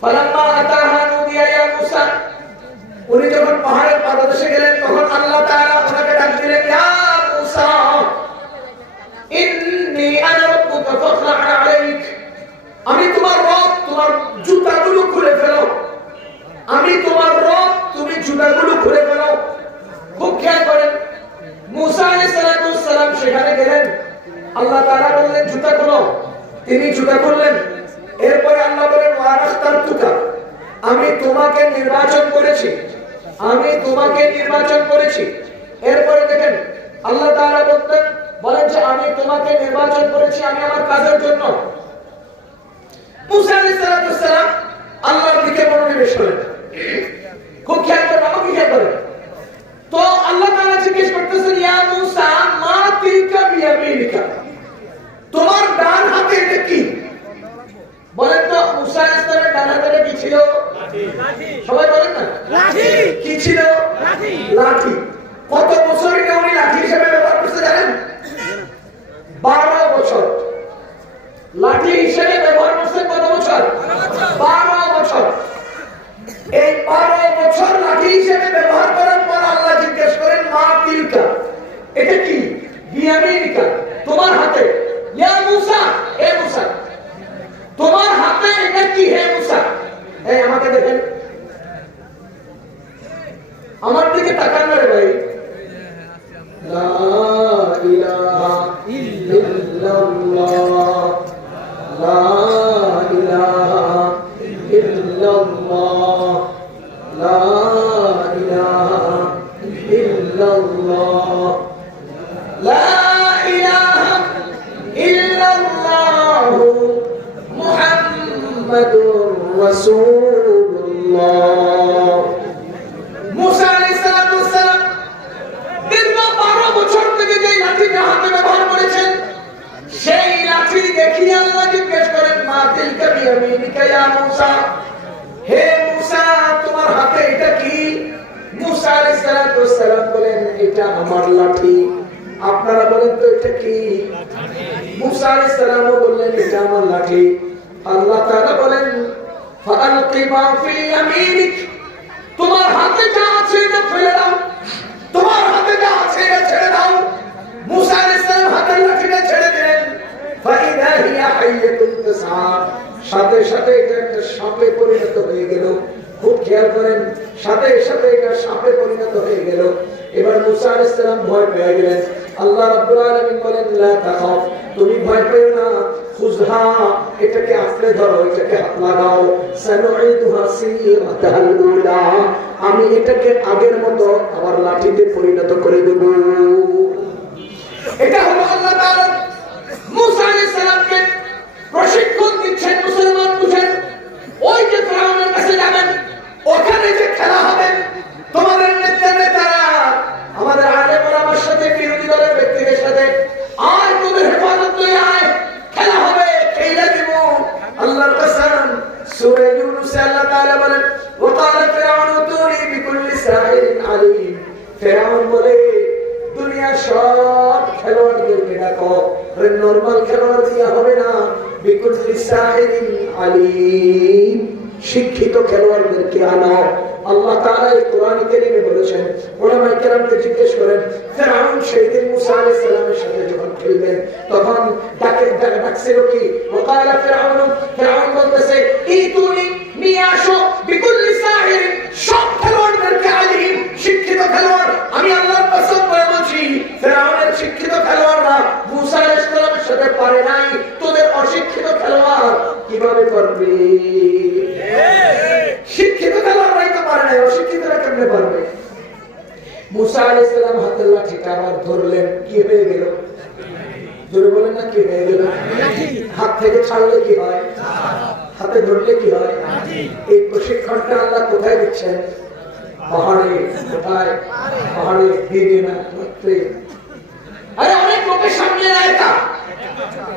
ফালাম্মা আতাহা নুদিয়া ইয়া মুসা, উনি যখন পাহাড়ের পাদদেশে গেলেন তখন আল্লাহ তাআলা ওনাকে ডাক দিলেন, ইয়া মুসা ইন্নী আনা রাব্বুকা ফাখলা আলাইক, আমি তোমার রব, তোমার জুতাগুলো খুলে ফেলো, আমি তোমার রব, তুমি জুতাগুলো খুলে ফেলো। খুব খেয়াল করেন, মুসা আলাইহিস সালাম সেখানে গেলেন, আল্লাহ তাআলা বললেন জুতা খোলো, তিনি জুতা খুললেন। এরপরে আল্লাহ বলেন ওয়ারাখতারতুকা, আমি তোমাকে নির্বাচন করেছি, আমি তোমাকে নির্বাচন করেছি। এরপরে দেখেন আল্লাহ তাআলা বলেন যে আমি তোমাকে নির্বাচন করেছি আমি আমার কাজের জন্য। মুসা আলাইহিস সালাম আল্লাহর দিকে মনোনিবেশ করেন। খুব খেয়াল করেন, আমাকে খেয়াল করেন। তো আল্লাহ তাআলা জিজ্ঞেস করতেছেন, ইয়া মুসা মা তিলকা বিয়ামিনিকা, তোমার ডান হাতে এটা কি? বলেন তো মুসা আলাইহিস সালামের ডান হাতে কি ছিল? লাঠি। সবাই বলেন না লাঠি। কি ছিল? লাঠি। লাঠি। কত বছর এটা উনি লাঠি হিসেবে ব্যবহার করতে জানেন? 12 বছর লাঠি হিসেবে ব্যবহার করছেন। কত বছর? 12 বছর। এই 12 বছর লাঠি হিসেবে ব্যবহার করার পর আল্লাহ জিজ্ঞেস করেন মা তিলকা, এটা কি? বিয়ামিনিকা, তোমার হাতে। ইয়া মুসা, হে মুসা, তোমার হাতে এটা কি? হে মুসা, এই আমাকে দেখেন, আমার দিকে তাকান না রে ভাই। লা ইলাহা ইল্লাল্লাহ, লা ইলাহা ইল্লাল্লাহ, লা ইলাহা ইল্লাল্লাহ, লা ইলাহা ইল্লাল্লাহ মুহাম্মাদুর রাসূলুল্লাহ। মুসা আলাইহিস সালাম দীর্ঘ 12 বছর থেকে যে লাঠিটা হাতে ব্যবহার করেছেন, সেই লাঠি দেখিয়ে আল্লাহ জিজ্ঞেস করেন মা তিলকা বিয়ামিনিকা ইয়া মুসা, হে মুসা তোমার হাতে এটা কি? মুসা আলাইহিস সালাম বলেন এটা আমার লাঠি। আপনারা বলেন তো এটা কি? মুসা আলাইহিস সালাম বললেন এটা আমার লাঠি। আল্লাহ তাআলা বলেন ফাআলকি মা ফি ইয়ামিনিক, তোমার হাতে যা আছে এটা ফেলে দাও, তোমার হাতে যা আছে এটা ছেড়ে দাও। মুসা আলাইহিস সালাম হাতের লাঠিটা ছেড়ে দিলেন। ফাইদা হিয়া হাইয়াতুন তাসা, সাথে সাথে এটা একটা সাপে পরিণত হয়ে গেল। খুব খেয়াল করেন, সাথে সাথে এটা সাপে পরিণত হয়ে গেল। এবার মুসা আলাইহিস সালাম ভয় পেয়ে গেলেন। আল্লাহ রাব্বুল আলামিন বলেন লা তাখাফ, তুমি ভয় পেও না, খুযহা, এটাকে আঁকড়ে ধরো, এটাকে হাত লাগাও। সানুঈদুহা সিরাতাল উলা, আমি এটাকে আগের মতো আবার লাঠিতে পরিণত করে দেব। এটা হলো আল্লাহ তাআলা মুসা আলাইহিস সালামকে প্রশিক্ষণ দিচ্ছেন। মুসলমান বুঝেন, ওই যে ফেরাউনের কাছে যাবেন, ওখানে যে খেলা হবে, তোমাদের নেতারা আমাদের আলেম ওলামার সাথে বিরোধী দলের ব্যক্তিদের সাথে আয়, তোদের হেফাজত লই আয়, খেলা হবে, খেলা দিব। আল্লাহর কসম, সূরা ইউনূসে আল্লাহ তাআলা বলেন ওয়াকালা ফিরআউনু তুনি বিকুল্লি সাহিরিন আলীম, ফেরাউন বলে দুনিয়ার সব খেলোয়াড়দেরকে ডাকো, নরমাল খেলোয়াড় দিয়া হবে না, বিকুল্লি সাহিরিন আলীম, শিক্ষিত খেলোয়াড়দেরকে আনো। আল্লাহ তাআলা এই কোরআন কারীমে বলেছেন, উলামায়ে কেরামকে জিজ্ঞেস করেন, ফিরআউন সেদিন মুসা আলাইহিস সালামের সাথে যখন খেলবেন তখন ডাকছিল কি? ওয়াকাল ফিরআউন বলতেছে, ইতুনি নিয়ে আসো বিকুল্লি সাহির, সব খেলোয়াড়দেরকে আলিম, শিক্ষিত খেলোয়াড়। আমি আল্লাহর কসম করে বলছি, ফিরআউনের শিক্ষিত খেলোয়াড়রা মুসা আলাইহিস সালামের সাথে পারে নাই, তোদের অশিক্ষিত খেলোয়াড় কিভাবে করবে? শিক্ষিত খেলোয়াড়রাই তো পারে নাই, অশিক্ষিতরা কেমনে পারবে? মুসা আলাইহিস সালাম হাতে লাঠিটা আবার ধরলেন, কি হয়ে গেল? জোরে বলেন না, কি হয়ে গেল? হাত থেকে ছাড়লে কি হয়? হাতে ধরলে কি হয়? এই প্রশিক্ষণটা আল্লাহ কোথায় দিচ্ছেন? পাহাড়ে। কোথায়? পাহাড়ে। দিনে না, রাত্রে। আরে অনেক লোকের সামনে একা,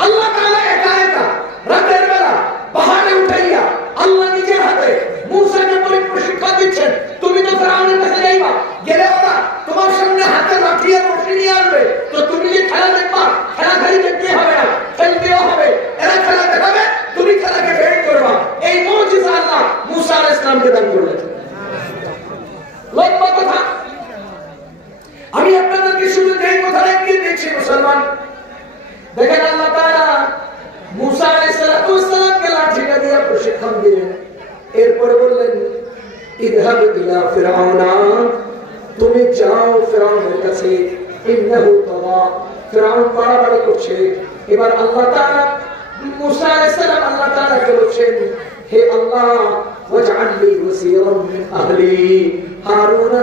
আল্লাহ তাআলা একা একা রাতের বেলা পাহাড়ে উঠাইয়া আল্লাহ নিজের হাতে মুসাকে প্রশিক্ষণ দিচ্ছেন। তুমি তো ফিরআউনের কাছে যাইবা, গেলে ওরা তোমার সামনে হাতে লাঠি আর রশি নিয়ে আসবে, তো তুমি যে খেলা দেখবা, খেলা খালি দেখতে হবে না, খেলতেও হবে। এরা খেলা দেখাবে, তুমি খেলাকে বের করবা। এই মুজিজা আল্লাহ মুসা আলাইহিস সালামকে দান করলেন। লম্বা কথা, আমি আপনাদেরকে শুধু এই কথাটা একদিন দেখছি মুসলমান। দেখেন আল্লাহ তাআলা মুসা আলাইহিস সালামকে লাঠিটা দিয়ে প্রশিক্ষণ দিলেন। এরপরে বললেন, ইযহাব ইলা ফিরআউনা, তুমি যাও ফিরআউনের কাছে, ইন্নাহু তাগা, ফিরআউন বাড়াবাড়ি করছে। এবার আল্লাহ তাআলা মুসা আলাইহিস সালাম আল্লাহ তাআলাকে বলছেন, হে আল্লাহ, ওয়াজআল লি ওয়াসীরাম মিন আহলি হারুন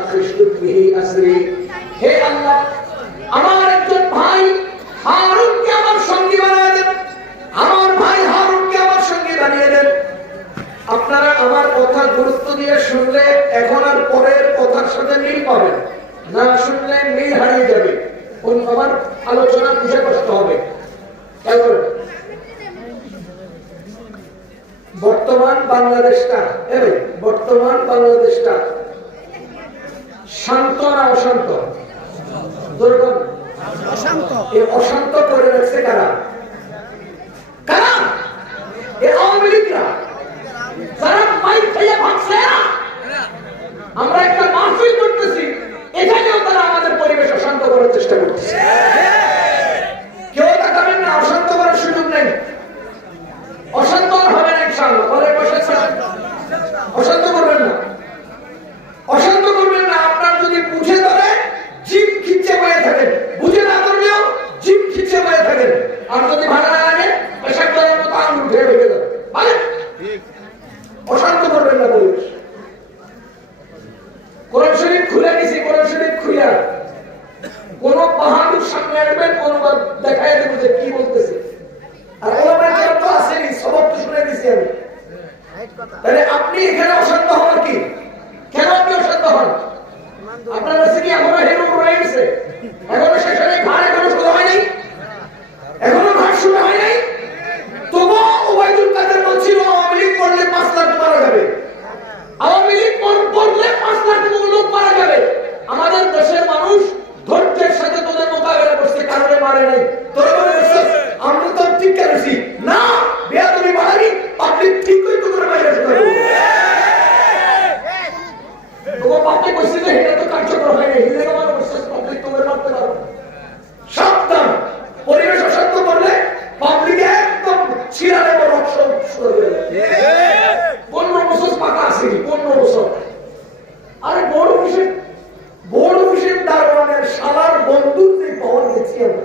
আখি শুদ বিহি আসরি। হে আল্লাহ, আমার একজন ভাই হারুনকে আমার সঙ্গী বানিয়ে দেন, আমার ভাই হারুনকে আমার সঙ্গী বানিয়ে দেন। আপনারা আমার কথা গুরুত্ব দিয়ে শুনলে এখন আর পরের কথার সাথে মিল পাবেন, না শুনলে মিল হারিয়ে যাবে। আমার আলোচনা বুঝে কষ্ট হবে। বর্তমান বাংলাদেশটা শান্ত না অশান্ত? অশান্ত করে রাখছে কারা? আওয়ামী লীগরা, যারা মাইক খেয়ে ভাবছে আমরা একটা মাহফিল করতেছি, এখানেও তারা আমাদের পরিবেশ অশান্ত করার চেষ্টা করতেছে। কেউ তাকাবেন না, অশান্ত করার সুযোগ নেই। অশান্ত হবে না ইনশাআল্লাহ। অশান্ত করবেন না, অশান্ত করবেন না। আপনার যদি বুঝে ধরে জিভ খিচ্ছে বয়ে থাকেন, বুঝে না ধরলেও জিভ খিচ্ছে বয়ে থাকেন। আর যদি ভালো না লাগে পেশাব করার মতো আঙুল উঠে রেখে দেন। মানে অশান্ত করবেন না পরিবেশ। কোরআন শরীফ খুলে গেছি, কোরআন শরীফ খুলে কোন বাহাদুর সামনে আসবেন, কোনবার দেখাই দেবো যে কি বলতেছে। আর ওলামায়ে কেরাম তো আসেনি, সবক তো শুনে দিছি আমি। তাহলে আপনি এখানে অশান্ত হন কি? কেন আপনি অশান্ত হন? আপনার কাছে কি এখনো হেরো রয়ে গেছে? এখনো সেখানে ঘাড় এখনো শোনা হয় নাই, এখনো ঘাড় শোনা হয় নাই। তবুও ওবায়দুল কাদের বলছিল আওয়ামী লীগ করলে 5 লাখ মারা যাবে, আওয়ামী লীগ করলে 5 লাখ লোক মারা যাবে। আমাদের দেশের মানুষ ধৈর্যের সাথে তোদের মোকাবেলা করছে, কারণে মারে নাই। তোরা বলে আমরা তো ঠিক করেছি না, বেয়া তুমি বাড়ানি, পাবলিক ঠিক করে তোদের বাইরে আসতে হবে। তোমার পাবলিক কইছে যে এটা তো কার্যকর হয় না, হিলে আমার বিশ্বাস পাবলিক তোদের মারতে পারো। সাবধান, পরিবেশ অশান্ত করলে পাবলিক একদম ছিড়ালে বড় অপশন শুরু করে দেবে। 15 বছর পাকা আছে, 15 বছর। আরে বড় অফিসের দারোয়ানের শালার বন্ধুর যে পাওয়ার দেখছি আমরা,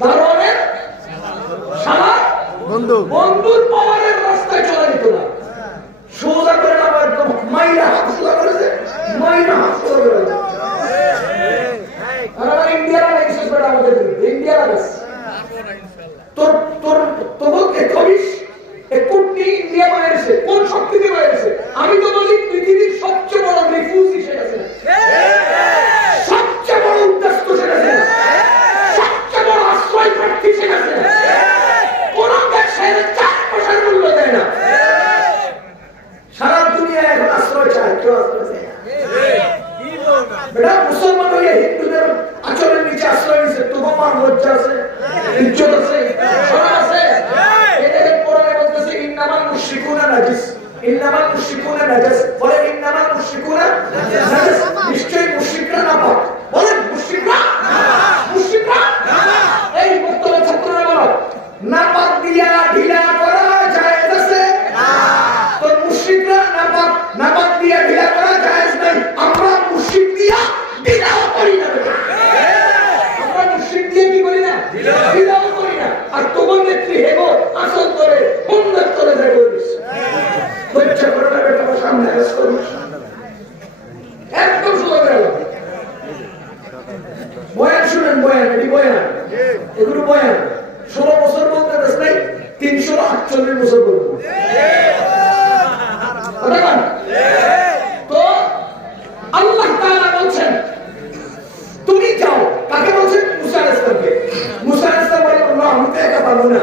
দারোয়ানের শালার বন্ধুর পাওয়ারের রাস্তায় চলে যেত না, সোজা করে না, একদম মাইরা হাত সোজা করেছে, মাইরা হাত সোজা করে। আর আমার ইন্ডিয়ার লাইসেন্স বেড়া আমাদের ইন্ডিয়ার লাইসেন্স তোর তোর তোকে খবিস কোটি ইন্ডিয়া বাইরেছে, কোন শক্তিতে বাইরেছে? আমি তো বলি পৃথিবীর সবচেয়ে বড় রিফিউজি শেখ হাসিনা, সবচেয়ে বড় উদ্দেশ্য শেখ হাসিনা, সবচেয়ে বড় আশ্রয় প্রার্থী শেখ হাসিনা। কোন দেশের 4 পয়সার মূল্য দেয় না, সারা দুনিয়া এখন আশ্রয় চায়, কেউ আশ্রয় চায় না। ইন্নামাল মুশরিকুনা নাজাস, বলেন ইন্নামাল মুশরিকুনা নাজাস, নিশ্চয়ই মুশরিকরা নাপাক। বলেন মুশরিকরা মুশরিকরা এই বক্তব্য ছাত্ররা বলো নাপাক দিয়া ঢিলা করা জায়েজ আছে না? তো মুশরিকরা নাপাক, নাপাক দিয়া ঢিলা করা জায়েজ নাই। আমরা মুশরিক দিয়া ঢিলাও করি না, আমরা মুশরিক দিয়ে কি করি না, ঢিলাও করি না। আর তোমার নেত্রী হেগো আসল করে বন্ধের করে দেয় বলিস পরীক্ষা করে না বেটা আমার সামনে আস করুন একদম সুযোগ গেল। বয়ান শুনেন, বয়ান এটি বয়ান, এগুলো বয়ান 16 বছর বলতে দেশ নাই, 348 বছর বলবো। তো আল্লাহ তাআলা বলছেন তুমি যাও, কাকে বলছেন? মুসা আলাইহিস সালামকে। মুসা আলাইহিস সালাম বলেন আল্লাহ আমি তো একা পারবো না,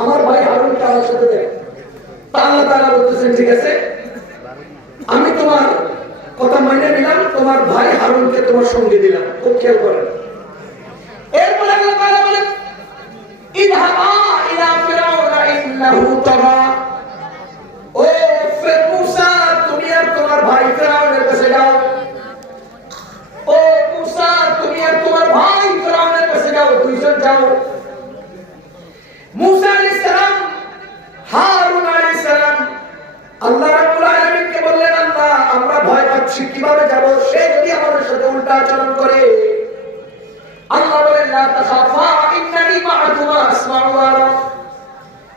আমার ভাই হারুনকে আমার সাথে দেয়। আল্লাহ তাআলা বলতেছেন ঠিক আছে আমি তোমার কথা মেনে নিলাম, তোমার ভাই হারুনকে তোমার সঙ্গে দিলাম। খুব খেয়াল করেন। এরপরে আল্লাহ তাআলা বলেন ইযহাবা ইলা ফিরআউনা ইন্নাহু তাগা, ও মুসা তুমি আর তোমার ভাই ফিরআউনের কাছে যাও। ও মুসা তুমি আর তোমার ভাই ফিরআউনের কাছে যাও, দুইজন যাও। মুসা আলাইহিস সালাম হারুন আলাইহিস সালাম আল্লাহ রাব্বুল আলামিনকে বললেন আল্লাহ আমরা ভয় পাচ্ছি, কিভাবে যাব? সে যদি আমাদের সাথে উল্টা আচরণ করে। আল্লাহ বলেন লা তাখাফা ইন্নানি মাআকুমা আসমাউ ওয়া আরা,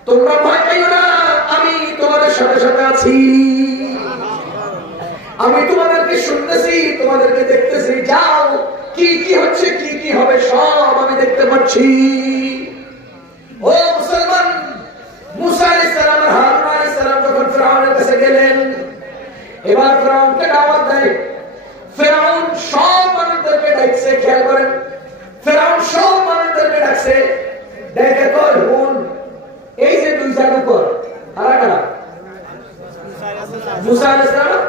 তোমরা ভয় পাইও না, আমি তোমাদের সাথে সাথে আছি, আমি তোমাদেরকে শুনতেছি, তোমাদেরকে দেখতেছি, যাও কি কি হচ্ছে কি কি হবে সব আমি দেখতে পাচ্ছি। ও মুসলমান, মুসা আলাইহিস সালাম আর হারুন আলাইহিস সালাম যখন ফিরআউনের কাছে গেলেন, এবার ফিরআউনকে দাওয়াত দেয়। ফিরআউন সব মানুষদেরকে ডাকছে, খেয়াল করেন, ফিরআউন সব মানুষদেরকে ডাকছে, ডেকে কয় হুন এই যে দুই জাদুকর কারা কারা? মুসা আলাইহিস সালাম,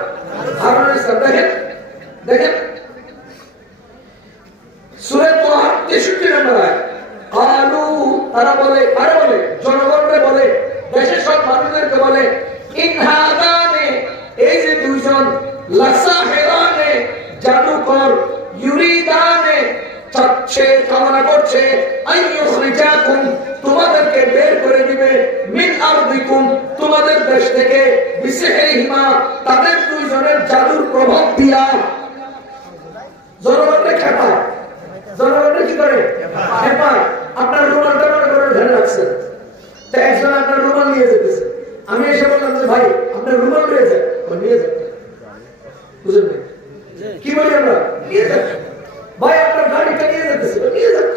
হারুন আলাইহিস সালাম। দেখেন দেখেন সূরা তাহা 63 নম্বর আয়াত। আলু তারা বলে, আরে বলে জনগণকে বলে, দেশের সব মানুষদেরকে বলে ইনহাদানে এই যে দুইজন লাসাহিরানে জাদুকর ইউরিদানে চাচ্ছে, কামনা করছে আইয়ুখরিজাকুম তোমাদেরকে বের করে দিবে মিন আরদিকুম তোমাদের দেশ থেকে বিসিহিমা তাদের দুইজনের জাদুর প্রভাব দিয়া। জনগণকে খেপায়, জনগণকে কি করে খেপায়। আপনার রুমালটা মনে করে ধরে রাখছেন, তো একজন আপনার রুমাল নিয়ে যেতেছে, আমি এসে বললাম যে ভাই আপনার রুমাল নিয়ে যান, নিয়ে যান, বুঝলেন কি বলি আমরা, নিয়ে যান ভাই আপনার গাড়িটা নিয়ে যেতেছে, নিয়ে যান।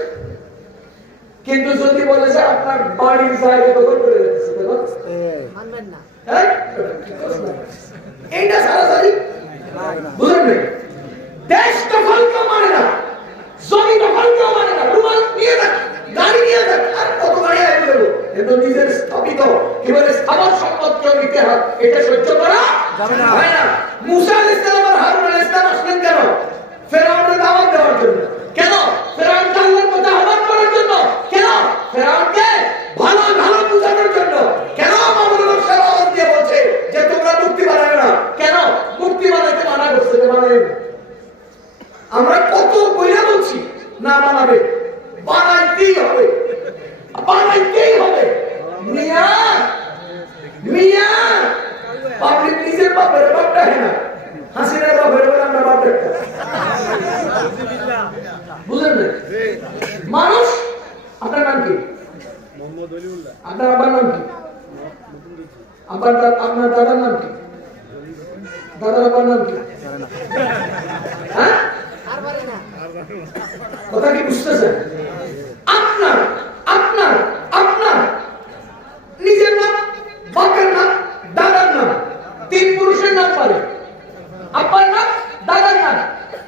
কিন্তু যদি বলে যে আপনার বাড়ির জায়গা দখল করে যেতেছে মানবেন না, এইটা সারাসারি বুঝলেন। দেশ দখল কেউ মানে না, জমি দখল কেউ মানে না, রুমাল নিয়ে যান, গাড়ি নিয়ে যান, আর কত গাড়ি আগে দেবো, কিন্তু নিজের স্থাপিত কি বলে স্থাবর সম্পদ কেউ নিতে হয়, এটা সহ্য করা যাবে না। মুসা আলাইহিস সালাম আর হারুন আলাইহিস সালাম আসলেন কেন? ফিরআউনের দাওয়াত দেওয়ার জন্য। কেন? ফিরআউনকে আল্লাহর পথে আহ্বান করার জন্য। কেন? ফিরআউনকে ভালো ভালো বুঝানোর জন্য। কেন? মামুনুল সাহেব দিয়ে বলছে যে তোমরা মুক্তি বানাবে না। কেন? মুক্তি বানাইতে মানা করছে, বানাবে না। আমরা কত কইরা বলছি না বানাবে, বানাইতেই হবে, বানাইতেই হবে। মিয়া মিয়া পাবলিক নিজের বাপের বাপটা হয় না, হাসিনার বাপের বলে আমরা বাপ একটা, বুঝলেন না? মানুষ আপনার নাম কি? আপনার আব্বার নাম কি? আপনার দাদার নাম কি? দাদার আব্বার নাম কি? হ্যাঁ কথা কি বুঝতেছেন? আপনার আপনার আপনার নিজের নাম, বাপের নাম, দাদার নাম, তিন পুরুষের নাম পারে, আব্বার নাম, দাদার নাম।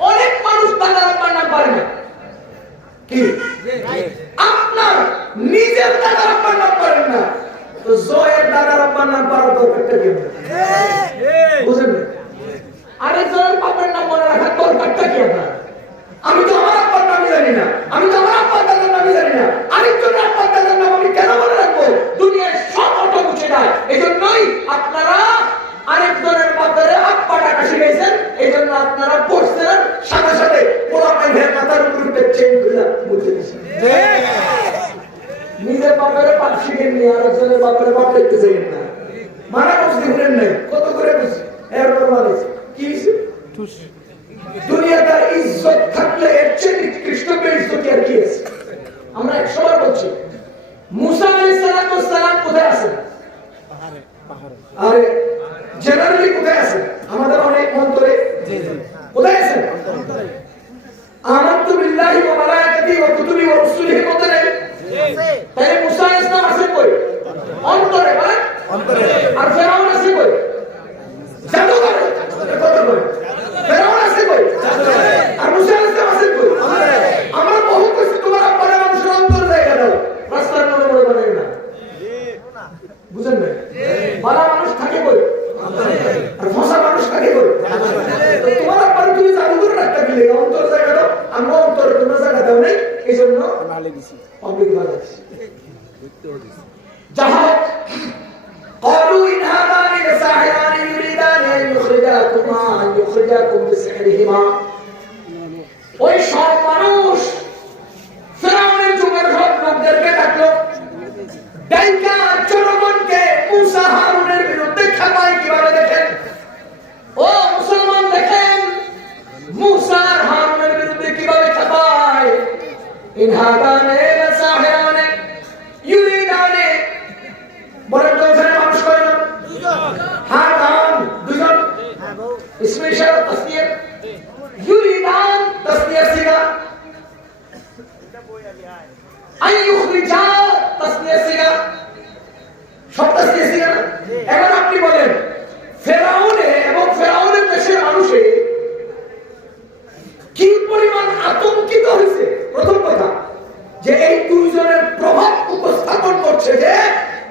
অনেক মানুষ দাদার আব্বার নাম পারে না। কি আপনার নিজের দাদার আব্বার নাম পারেন না, তো জয়ের দাদার আব্বার নাম পারার দরকারটা কি? বুঝলেন? আরেকজনের বাপের নাম মনে রাখার দরকারটা কি আপনার? আমি তো আমার আব্বার নামই জানি না, আমি তো আমার আব্বার দাদার নামই জানি না, আরেকজনের আব্বার দাদার নাম আমি কেন মনে রাখবো? দুনিয়ায় সব অটো মুছে যায়। এই জন্যই আপনারা বাপের বাপ শিখেন নি, আর একজনের বাপের বাপ দেখতে চাইেন না। মারা বুঝতে ঘুরেন নাই, কত করে বুঝি এরপর মানুষ কি দুনিয়াটা ইজ্জত থাকলে এর চেয়ে নিকৃষ্ট বেইজ্জতি আর কি আছে? আমরা একসময় বলছি মুসা আলাইহিস সালাম কোথায় আছেন? আরে জেনারেলি কোথায় আছেন? আমাদের অনেক অন্তরে কোথায় আছেন? আমানতু বিল্লাহি ওয়া মালাইকাতিহি ওয়া কুতুবিহি ওয়া রুসুলিহি মধ্যে নেই। তাই মুসা আলাইহিস সালাম আছেন কই? অন্তরে, মানে অন্তরে। আর ফেরাউন আছে কই? জাদুঘরে। কথা কই? ফেরাউন আছে কই? জাদুঘরে। আর মুসা আলাইহিস সালাম আছে কই? অন্তরে। আমরা বহু কিছু তোমার পরে মানুষের অন্তর জায়গা দাও, রাস্তার মোড়ে মোড়ে বানাই না। বুঝেন না? ভালো মানুষ থাকে কই? অন্তরে। আর ফসা মানুষ থাকে কই? জাদুঘরে। তোমার পরে তুমি জাদুঘরে রাখতে গেলে অন্তর জায়গা দাও, আমরা অন্তরে তোমরা জায়গা দাও নাই, এইজন্য নালে দিছি পাবলিক বানাইছি। জাহাজ قالوا إن هذان لساحران يريدان أن يخرجاكم بسحرهما। ওই সব মানুষ ফিরআউনের যুগের সব লোকদেরকে ডাকলো, ডাইকা জনগণকে মুসা হারুনের বিরুদ্ধে খেপায় কিভাবে দেখেন। ও মুসলমান দেখেন মুসা আর হারুনের বিরুদ্ধে কিভাবে খেপায়। ইন হাদানে লাসাহিরানে ইউরিদানে, বলেন তো ওখানে মানুষ কয়জন? হাদান দুজন, ইসমে ইশারা তাসনিয়া, ইউরিদান তাসনিয়া সিগা, আইয়ুখরিজা তাসনিয়া সিগা, সব তাসনিয়া সিগা। এখন আপনি বলেন ফেরাউনে এবং ফেরাউনের দেশের মানুষে কি পরিমাণ আতঙ্কিত হয়েছে। প্রথম কথা যে এই দুইজনের প্রভাব উপস্থাপন করছে যে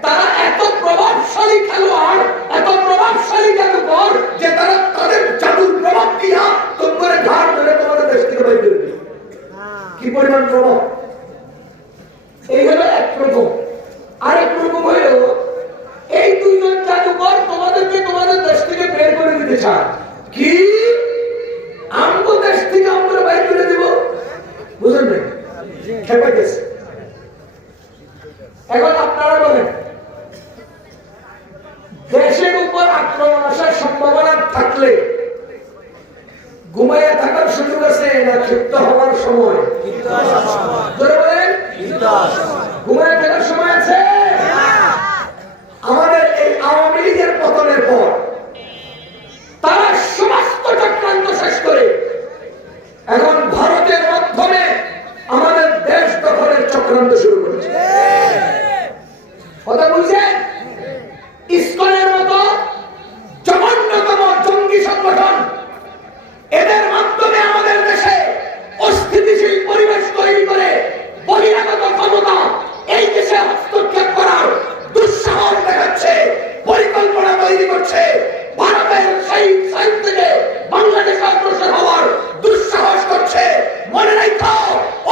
তারা এত প্রভাবশালী খেলোয়াড়, এত প্রভাবশালী জাদুকর যে তারা তাদের জাদুর প্রভাব দিয়া তোমার ঘাড় ধরে তোমাদের দেশ থেকে বাইর করে দিবে। কি পরিমাণ প্রভাব! এই হলো এক রকম। আরেক রকম হলো এই দুইজন জাদুকর তোমাদেরকে তোমাদের দেশ থেকে বের করে দিতে চায়। কি আমগো দেশ থেকে আমরা বাইর করে দিব? বুঝলেন না? খেপে গেছে। এখন আপনারা বলেন দেশের উপর আক্রমণ আসার সম্ভাবনা থাকলে ঘুমাইয়া থাকার সুযোগ আছে না ক্ষিপ্ত হওয়ার সময়? ঘুমাইয়া থাকার সময় আছে। আমাদের এই আওয়ামী লীগের পতনের পর তারা সমস্ত চক্রান্ত শেষ করে এখন ভারতের মাধ্যমে আমাদের দেশ দখলের চক্রান্ত শুরু করেছে। কথা বুঝছেন? ইসকনের মতো জঘন্যতম জঙ্গি সংগঠন এদের মাধ্যমে আমাদের দেশে অস্থিতিশীল পরিবেশ তৈরি করে বহিরাগত ক্ষমতা এই দেশে হস্তক্ষেপ করার দুঃসাহস দেখাচ্ছে, পরিকল্পনা তৈরি করছে। ভারতের সেই সাইড থেকে বাংলাদেশে অগ্রসর হওয়ার দুঃসাহস করছে। মনে রাখো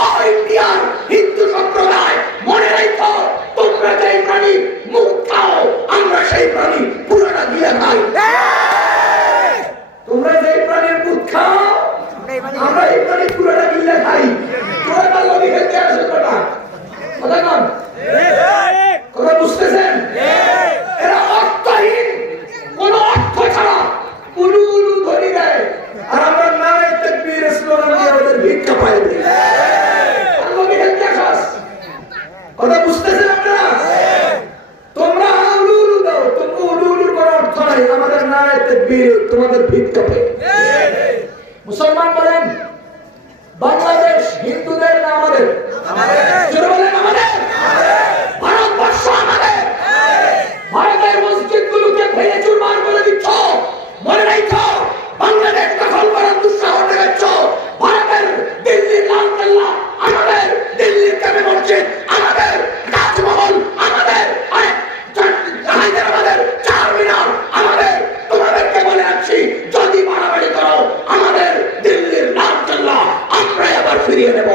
ও ইন্ডিয়ার হিন্দু সম্প্রদায়, মনে রাখো তোমরা যে প্রাণী মুখ খাও আমরা সেই প্রাণী পুরোটা গিলে খাই। তোমরা যে প্রাণীর মুখ খাও আমরা এই প্রাণী পুরোটা গিলে খাই। তোরা তার লবি খেলতে আসে কটা কথা কন, কথা বুঝতেছেন? এরা অর্থহীন, কোন অর্থ ছাড়া উলু উলু ধরি দেয় আর আমরা নারে তাকবীর স্লোগান দিয়ে ওদের ভিক্ষা পাই দিই। লবি খেলতে আসস, কথা বুঝতেছেন আপনারা? তোমরা উলু উলু দাও, তোমরা উলু উলুর কোনো অর্থ নাই, আমাদের নারে তাকবীর তোমাদের ভিক্ষা পাই। মুসলমান বলেন বাংলাদেশ হিন্দুদের না আমাদের? জোরে বলেন আমাদের। ভারতবর্ষ আমাদের। ভারতের মসজিদগুলোকে ভেঙে চুরমার করে দিচ্ছ, মনে রাখো বাংলাদেশ দখল করার দুঃসাহস দেখাচ্ছ। ভারতের দিল্লির লালকেল্লা আমাদের, দিল্লির কাবে মসজিদ আমাদের, তাজমহল আমাদের, আমাদের চারমিনার আমাদের। তোমাদেরকে বলে রাখছি যদি বাড়াবাড়ি করো আমাদের দিল্লির লালকেল্লা আমরাই আবার ফিরিয়ে নেব।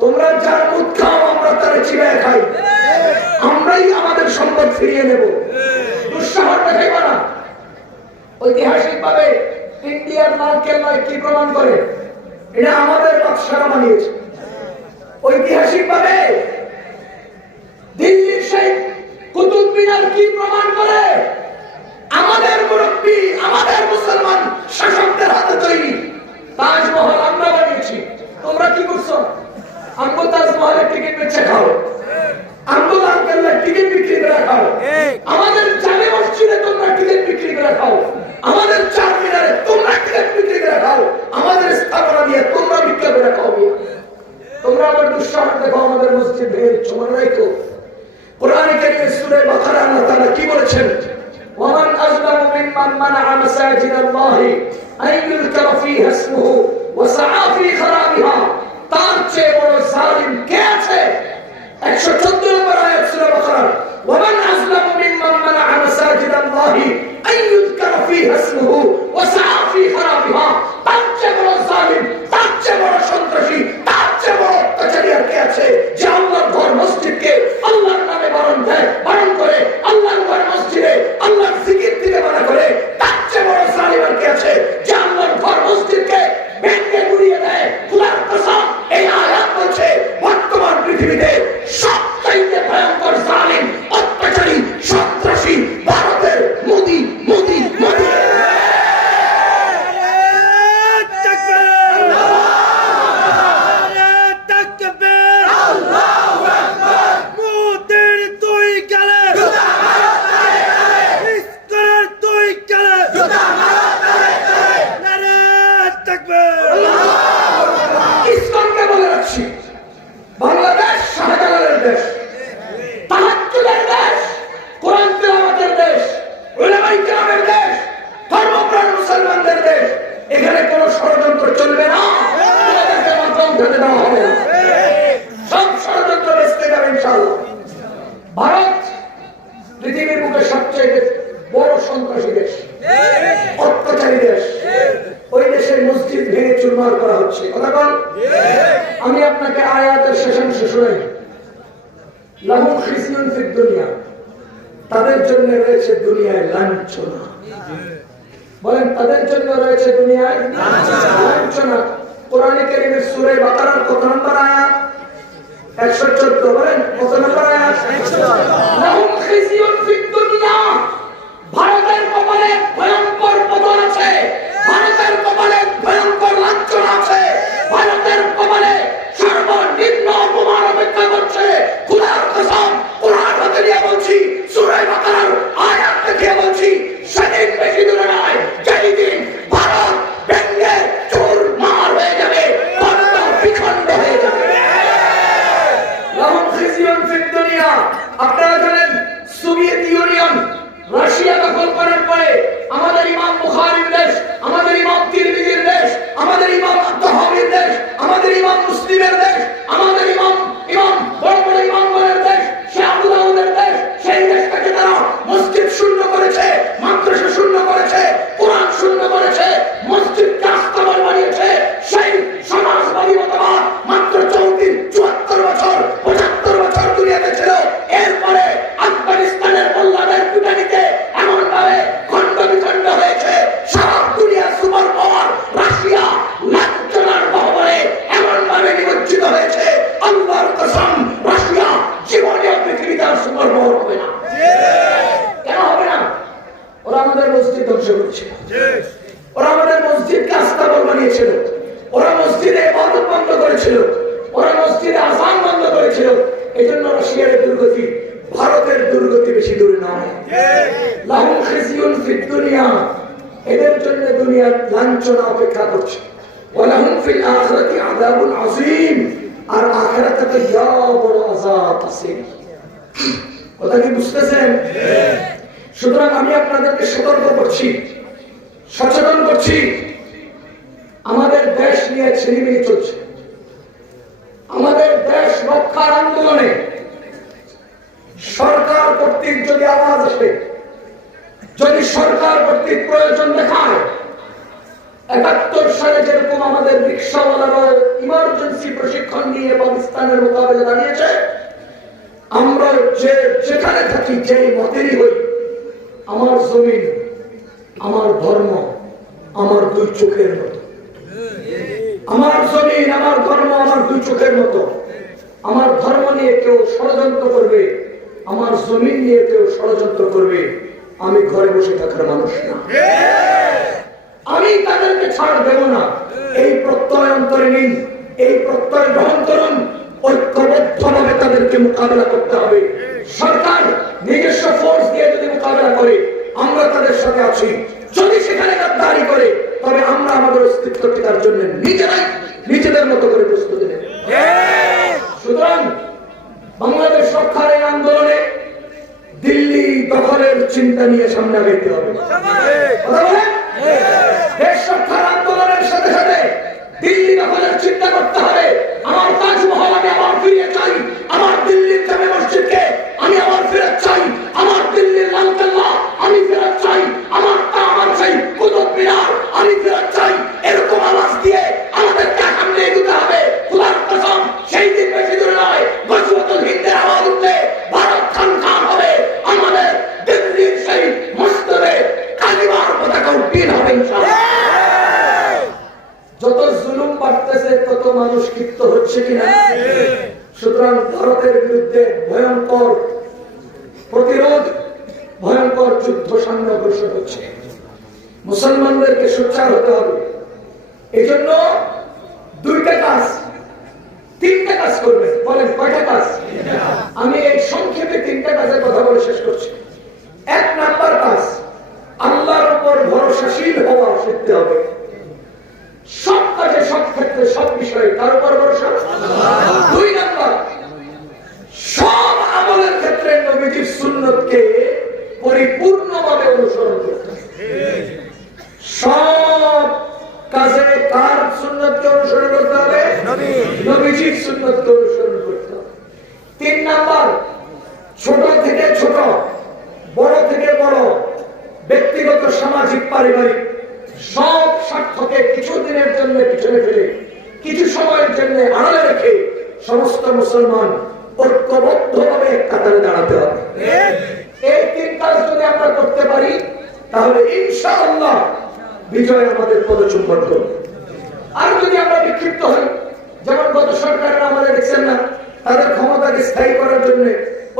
তোমরা যার দুধ খাও আমরা তারা চিবায় খাই, আমরাই আমাদের সম্পদ ফিরিয়ে নেব। দুঃসাহস দেখাইব না। ঐতিহাসিক ভাবে ইন্ডিয়ার লালকেল্লায় কি প্রমাণ করে? এটা আমাদের বাদশারা বানিয়েছে। ঐতিহাসিক ভাবে ইচ্ছে খাও, আন্দোলন করলে টিকিট বিক্রি করে খাও, আমাদের জামে মসজিদে তোমরা টিকিট বিক্রি করে খাও, আমাদের চার মিনারে তোমরা টিকিট বিক্রি করে খাও, আমাদের স্থাপনা দিয়ে তোমরা বিক্রি করে খাও। তোমরা আমার দুঃসাহস দেখো, আমাদের মসজিদ ভেঙে মনে রাখো। কোরআনে কারিমে সূরা বাকারা আল্লাহ তাআলা কি বলেছেন? ওয়ামান আযলামু মিম্মান মানাআ মাসাজিদাল্লাহি আন ইউযকারা ফীহা ইসমুহু ওয়া সাআ ফী খারাবিহা। তার চেয়ে বড় জালিম কে আছে? 114 নম্বর আয়াত সূরা বাকারা। ওয়ামান আযলামু মিম্মান মানাআ মাসাজিদাল্লাহি আন ইউযকারা ফীহা ইসমুহু ওয়া সাআ ফী খারাবিহা। তার চেয়ে বড় জালিম, তার চেয়ে বড় সন্ত্রাসী, তার চেয়ে বড় অত্যাচারী আর কে আছে যে আল্লাহর ঘর মসজিদকে আল্লাহর নামে বারণ করে, আল্লাহর ঘর মসজিদে আল্লাহর জিকির থেকে মানা করে? তার চেয়ে বড় জালিম আর কে আছে যে আল্লাহর ঘর মসজিদকে ভেঙে গুড়িয়ে দেয়? খোদার কসম, এই আয়াত বলছে বর্তমান পৃথিবীতে সবচাইতে ভয়ঙ্কর জালিম, অত্যাচারী, সন্ত্রাসী ভারতের মোদি। ইসলামকে বলে রাখছি, বাংলাদেশ শাহজালালের দেশ, তাহাজ্জুদের দেশ, কোরআন তিলাওয়াতের দেশ, উলামায়ে কেরামের দেশ, ধর্মপ্রাণ মুসলমানদের দেশ। এখানে কোনো ষড়যন্ত্র চলবে না, তোমাদেরকে মাথা উঠাতে দেওয়া হবে না। সব ষড়যন্ত্র বেঁচতে যাবে ইনশাআল্লাহ। ভারত পৃথিবীর বুকে সবচেয়ে বড় সন্ত্রাসী দেশ, অত্যাচারী দেশ। ওই দেশের মসজিদ ভেঙে চুরমার করা হচ্ছে। কথা বল। আমি আপনাকে আয়াতের শেষাংশ শোনাই। লাহুম খিজিয়ুন ফিদ দুনিয়া, তাদের জন্য রয়েছে দুনিয়ায় লাঞ্ছনা। বলেন, তাদের জন্য রয়েছে দুনিয়ায় লাঞ্ছনা। কোরআনে কারীমের সূরা বাকারার কত নম্বর আয়াত? 114। বলেন কত নম্বর আয়াত? লাহুম খিজিয়ুন ফিদ দুনিয়া। ভারতের কপালে ভয়ঙ্কর পতন আছে, ভারতের কপালে ভয়ঙ্কর লাঞ্ছনা আছে, ভারতের কপালে সর্বনিম্ন অপমান অপেক্ষা করছে। খোদার কসম, কোরআন হাতে নিয়ে বলছি, সূরা বাকারার আয়াত থেকে বলছি, সেদিন বেশি দূরে নয় যেই দিন ভারত ভেঙে চুরমার হয়ে যাবে, খণ্ড বিখণ্ড হয়ে যাবে। লাহুম খিজিয়ুন ফিদ দুনিয়া। আপনারা জানেন সোভিয়েত ইউনিয়ন রাশিয়া দখল করার পরে আমাদের ইমাম বুখারীর দেশ, আমাদের ইমাম তিরমিজির দেশ, আমাদের ইমাম আত-তাহাউয়ির দেশ, আমাদের ইমাম মুসলিমের দেশ, আমাদের ইমাম বড় বড় ইমামগণের দেশ, সে আবু দাউদের দেশ, সেই দেশটাকে তারা মসজিদ শূন্য করেছে, মাদ্রাসা শূন্য করেছে, কোরআন শূন্য করেছে, মসজিদকে আস্তাবল বানিয়েছে। সেই সমাজবাদী মতবাদ মাত্র 74 বছর 75 বছর দুনিয়াতে ছিল। এরপরে আফগানিস্তানের মোল্লাদের পিটানিতে এমন ভাবে খণ্ড বিখণ্ড হয়েছে, সারা দুনিয়া সুপার পাওয়ার রাশিয়া লাঞ্ছনার গহ্বরে এমন ভাবে নিমজ্জিত হয়েছে। আল্লাহর কসম, রাশিয়া জীবনেও পৃথিবীতে আর সুপার পাওয়ার হবে না। কেন হবে না? ওরা আমাদের মসজিদ ধ্বংস করেছিল, ওরা আমাদের মসজিদকে আস্তাবল বানিয়েছিল, ওরা মসজিদে ইবাদত বন্ধ করেছিল, ওরা মসজিদে আযান বন্ধ করেছিল। এজন্য রাশিয়ার দুর্গতি, ভারতের দুর্গতি বেশি দূরে নয়। লাহুম খিজিয়ুন ফিদ দুনিয়া, এদের জন্য দুনিয়ার লাঞ্ছনা অপেক্ষা করছে। ওয়া লাহুম ফিল আখিরাতি আযাবুন আযীম, আর আখিরাতে তো বড় আযাব আছে। কথা কি বুঝতেছেন? সুতরাং আমি আপনাদেরকে সতর্ক করছি, সচেতন করছি। আমাদের দেশ নিয়ে ছিনিমিনি চলছে। আমাদের দেশ রক্ষার আন্দোলনে সরকার কর্তৃক যদি আওয়াজ আসে, যদি সরকার কর্তৃক প্রয়োজন দেখায়, ৭১ সালে যেরকম আমাদের রিক্সাওয়ালারা ইমার্জেন্সি প্রশিক্ষণ নিয়ে পাকিস্তানের মোকাবেলা দাঁড়িয়েছে, আমরা যেখানে থাকি, যেই মতেরই হই, আমার জমিন, আমার ধর্ম, আমার দুই চোখের মতো। আমার জমিন, আমার ধর্ম, আমার দুই চোখের মতো। আমার ধর্ম নিয়ে কেউ ষড়যন্ত্র করবে, আমার জমিন নিয়ে কেউ ষড়যন্ত্র করবে, আমি ঘরে বসে থাকার মানুষ না, আমি তাদেরকে ছাড় দেব না। এই প্রত্যয় অন্তরে নিন, এই প্রত্যয় গ্রহণ করুন, ঐক্যবদ্ধভাবে আমাদেরকে মোকাবেলা করতে হবে। সরকার নিজস্ব ফোর্স দিয়ে যদি মোকাবেলা করে, আমরা তাদের সাথে আছি। যদি সেখানে গাদ্দারি করে, তবে আমরা আমাদের অস্তিত্ব টিকার জন্য নিজেরাই নিজেদের মতো করে প্রস্তুতি নেব। সুতরাং বাংলাদেশ রক্ষার এই আন্দোলনে দিল্লি দখলের চিন্তা নিয়ে সামনে আগাইতে হবে। দেশ রক্ষার আন্দোলনের সাথে সাথে দিল্লি দখলের চিন্তা করতে হবে। আমার তাজমহল আমি আবার ফিরিয়ে চাই, আমার দিল্লির জামে মসজিদকে আমি আবার ফেরত চাই, আমার দিল্লির লালকেল্লা আমি ফেরত চাই, আমার সেই কুতুব মিনার আমি ফেরত চাই। এরকম আওয়াজ দিয়ে আমাদেরকে সামনে এগোতে হবে। খোদার কসম, সেই দিন বেশি দূরে নয়, গজওয়াতুল হিন্দের আওয়াজ উঠলে ভারত খান হবে। আমাদের দিল্লির সেই মসজিদে কালিমার পতাকা উড্ডীন হবে ইনশাআল্লাহ। যত জুলুম বাড়তেছে তত মানুষ ক্ষিপ্ত হচ্ছে কিনা? সুতরাং ভারতের বিরুদ্ধে ভয়ঙ্কর প্রতিরোধ, ভয়ঙ্কর যুদ্ধ সামনে অগ্রসর হচ্ছে। মুসলমানদেরকে সোচ্চার হতে হবে। এই জন্য দুইটা কাজ, তিনটা কাজ করবেন। বলেন কয়টা কাজ? আমি এই সংক্ষেপে তিনটা কাজের কথা বলে শেষ করছি। এক নাম্বার কাজ, আল্লাহর উপর ভরসাশীল হওয়া শিখতে হবে। সব কাজে, সব ক্ষেত্রে, সব বিষয়ে তার উপর ভরসা। দুই নাম্বার, সব আমলের ক্ষেত্রে নবীজির সুন্নতকে পরিপূর্ণভাবে অনুসরণ করতে হবে। সব কাজে কার সুন্নতকে অনুসরণ করতে হবে? নবীজির সুন্নতকে অনুসরণ করতে হবে। তিন নাম্বার, ছোট থেকে ছোট, বড় থেকে বড়, ব্যক্তিগত, সামাজিক, পারিবারিক সব স্বার্থকে কিছু দিনের জন্য পিছনে ফেলে, কিছু সময়ের জন্য আড়ালে রেখে সমস্ত মুসলমান ঐক্যবদ্ধভাবে এক কাতারে দাঁড়াতে হবে। এই তিন কাজ যদি আমরা করতে পারি, তাহলে ইনশাআল্লাহ বিজয় আমাদের পদচুম্বন করবে। আর যদি আমরা বিক্ষিপ্ত হই, যেমন গত সরকারের আমাদের দেখছেন না, তাদের ক্ষমতাকে স্থায়ী করার জন্য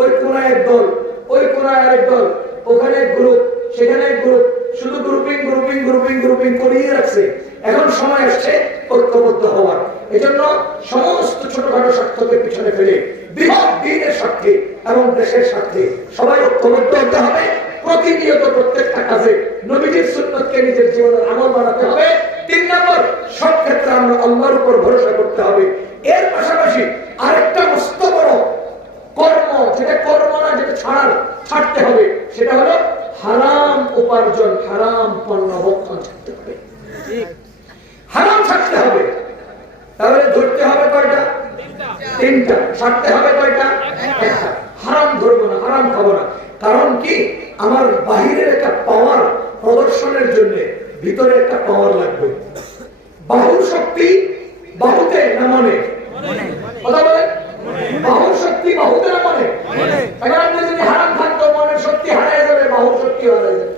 ওই কোনায় এক দল, ওই কোনায় আরেক দল, ওখানে এক গ্রুপ, সেখানে এক গ্রুপ, শুধু গ্রুপিং গ্রুপিং গ্রুপিং গ্রুপিং করিয়ে রাখছে। এখন সময় আসছে ঐক্যবদ্ধ হওয়ার। এজন্য সমস্ত ছোটখাটো স্বার্থকে পিছনে ফেলে বৃহৎ দিনের স্বার্থে এবং দেশের স্বার্থে সবাই ঐক্যবদ্ধ হতে হবে। প্রতিনিয়ত প্রত্যেকটা কাজে নবীজির সুন্নতকে নিজের জীবনের আমল বানাতে হবে। তিন নম্বর, সব ক্ষেত্রে আমরা আল্লাহর উপর ভরসা করতে হবে। এর পাশাপাশি আরেকটা মস্ত বড় কর্ম, যেটা কর্ম না, যেটা ছাড়তে হবে, সেটা হলো হারাম উপার্জন, হারাম পণ্য ভক্ষণ ছাড়তে হবে। হারাম ছাড়তে হবে। তাহলে ধরতে হবে কয়টা? তিনটা। ছাড়তে হবে কয়টা? একটা। হারাম ধরবো না, হারাম খাবো না। কারণ কি, আমার বাহিরের একটা পাওয়ার প্রদর্শনের জন্য ভিতরে একটা পাওয়ার লাগবে। বাহুর শক্তি বাহুতে না মনে? কথা বলে, বাহুর শক্তি বাহুতে না মনে? এবার আপনি যদি হারাম খান তো মনের শক্তি হারিয়ে যাবে, বাহুর শক্তি হারিয়ে যাবে।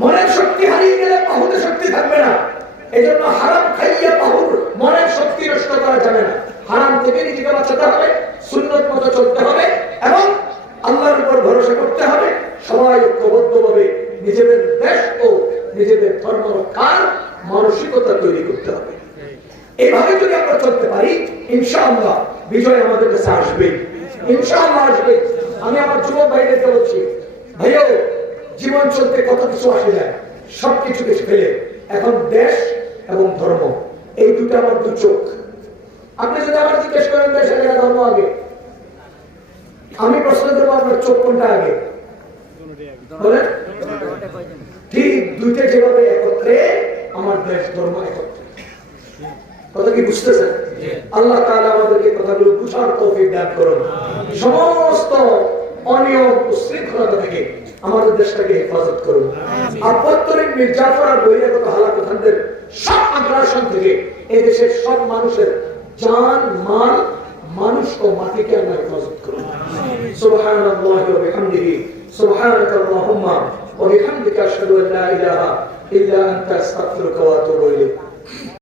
মনের শক্তি হারিয়ে গেলে বাহুতে শক্তি থাকবে না। এই জন্য হারাম খাইয়া বাহুর মনের শক্তি নষ্ট করা যাবে না। হারাম থেকে নিজেকে বাঁচাতে হবে, সুন্নত মতো চলতে হবে এবং আল্লাহর উপর ভরসা করতে হবে। সবাই ঐক্যবদ্ধভাবে নিজেদের দেশ ও নিজেদের ধর্ম রক্ষার মানসিকতা তৈরি করতে হবে। এইভাবে যদি আমরা চলতে পারি, ইনশাআল্লাহ বিজয় আমাদের কাছে আসবে, ইনশাআল্লাহ আসবে। আমি আমার যুবক ভাইদেরকে বলছি, ভাইও, জীবন চলতে কত কিছু আসে যায়, সবকিছুকে ফেলে এখন দেশ এবং ধর্ম, এই দুটো আমার দু চোখ। আপনি যদি আমার জিজ্ঞেস করেন দেশ আগে না ধর্ম আগে, আমি প্রশ্ন করবো আপনার চোখ কোনটা আগে? বলেন। ঠিক দুইটা যেভাবে একত্রে, আমার দেশ ধর্ম একত্রে। কথা কি বুঝতেছেন? আল্লাহ তাআলা আমাদেরকে কথাগুলো বুঝার তৌফিক দান করুন। সমস্ত অনিয়ম উশৃঙ্খলতা থেকে আমাদের দেশটাকে হেফাজত করুন। আভ্যন্তরীণ মির্জাফর আর বহিরাগত হালাকতদের সব আগ্রাসন থেকে এই দেশের সব মানুষের জান, মাল, মানুষ ও মাটিকে আল্লাহ হেফাজত করুন। সুবহানাল্লাহি ওয়া বিহামদিহি, সুবহানাকাল্লাহুম্মা ওয়া বিহামদিকা আশহাদু আল্লা ইলাহা ইল্লা আনতা আস্তাগফিরুকা ওয়া আতুবু ইলাইক।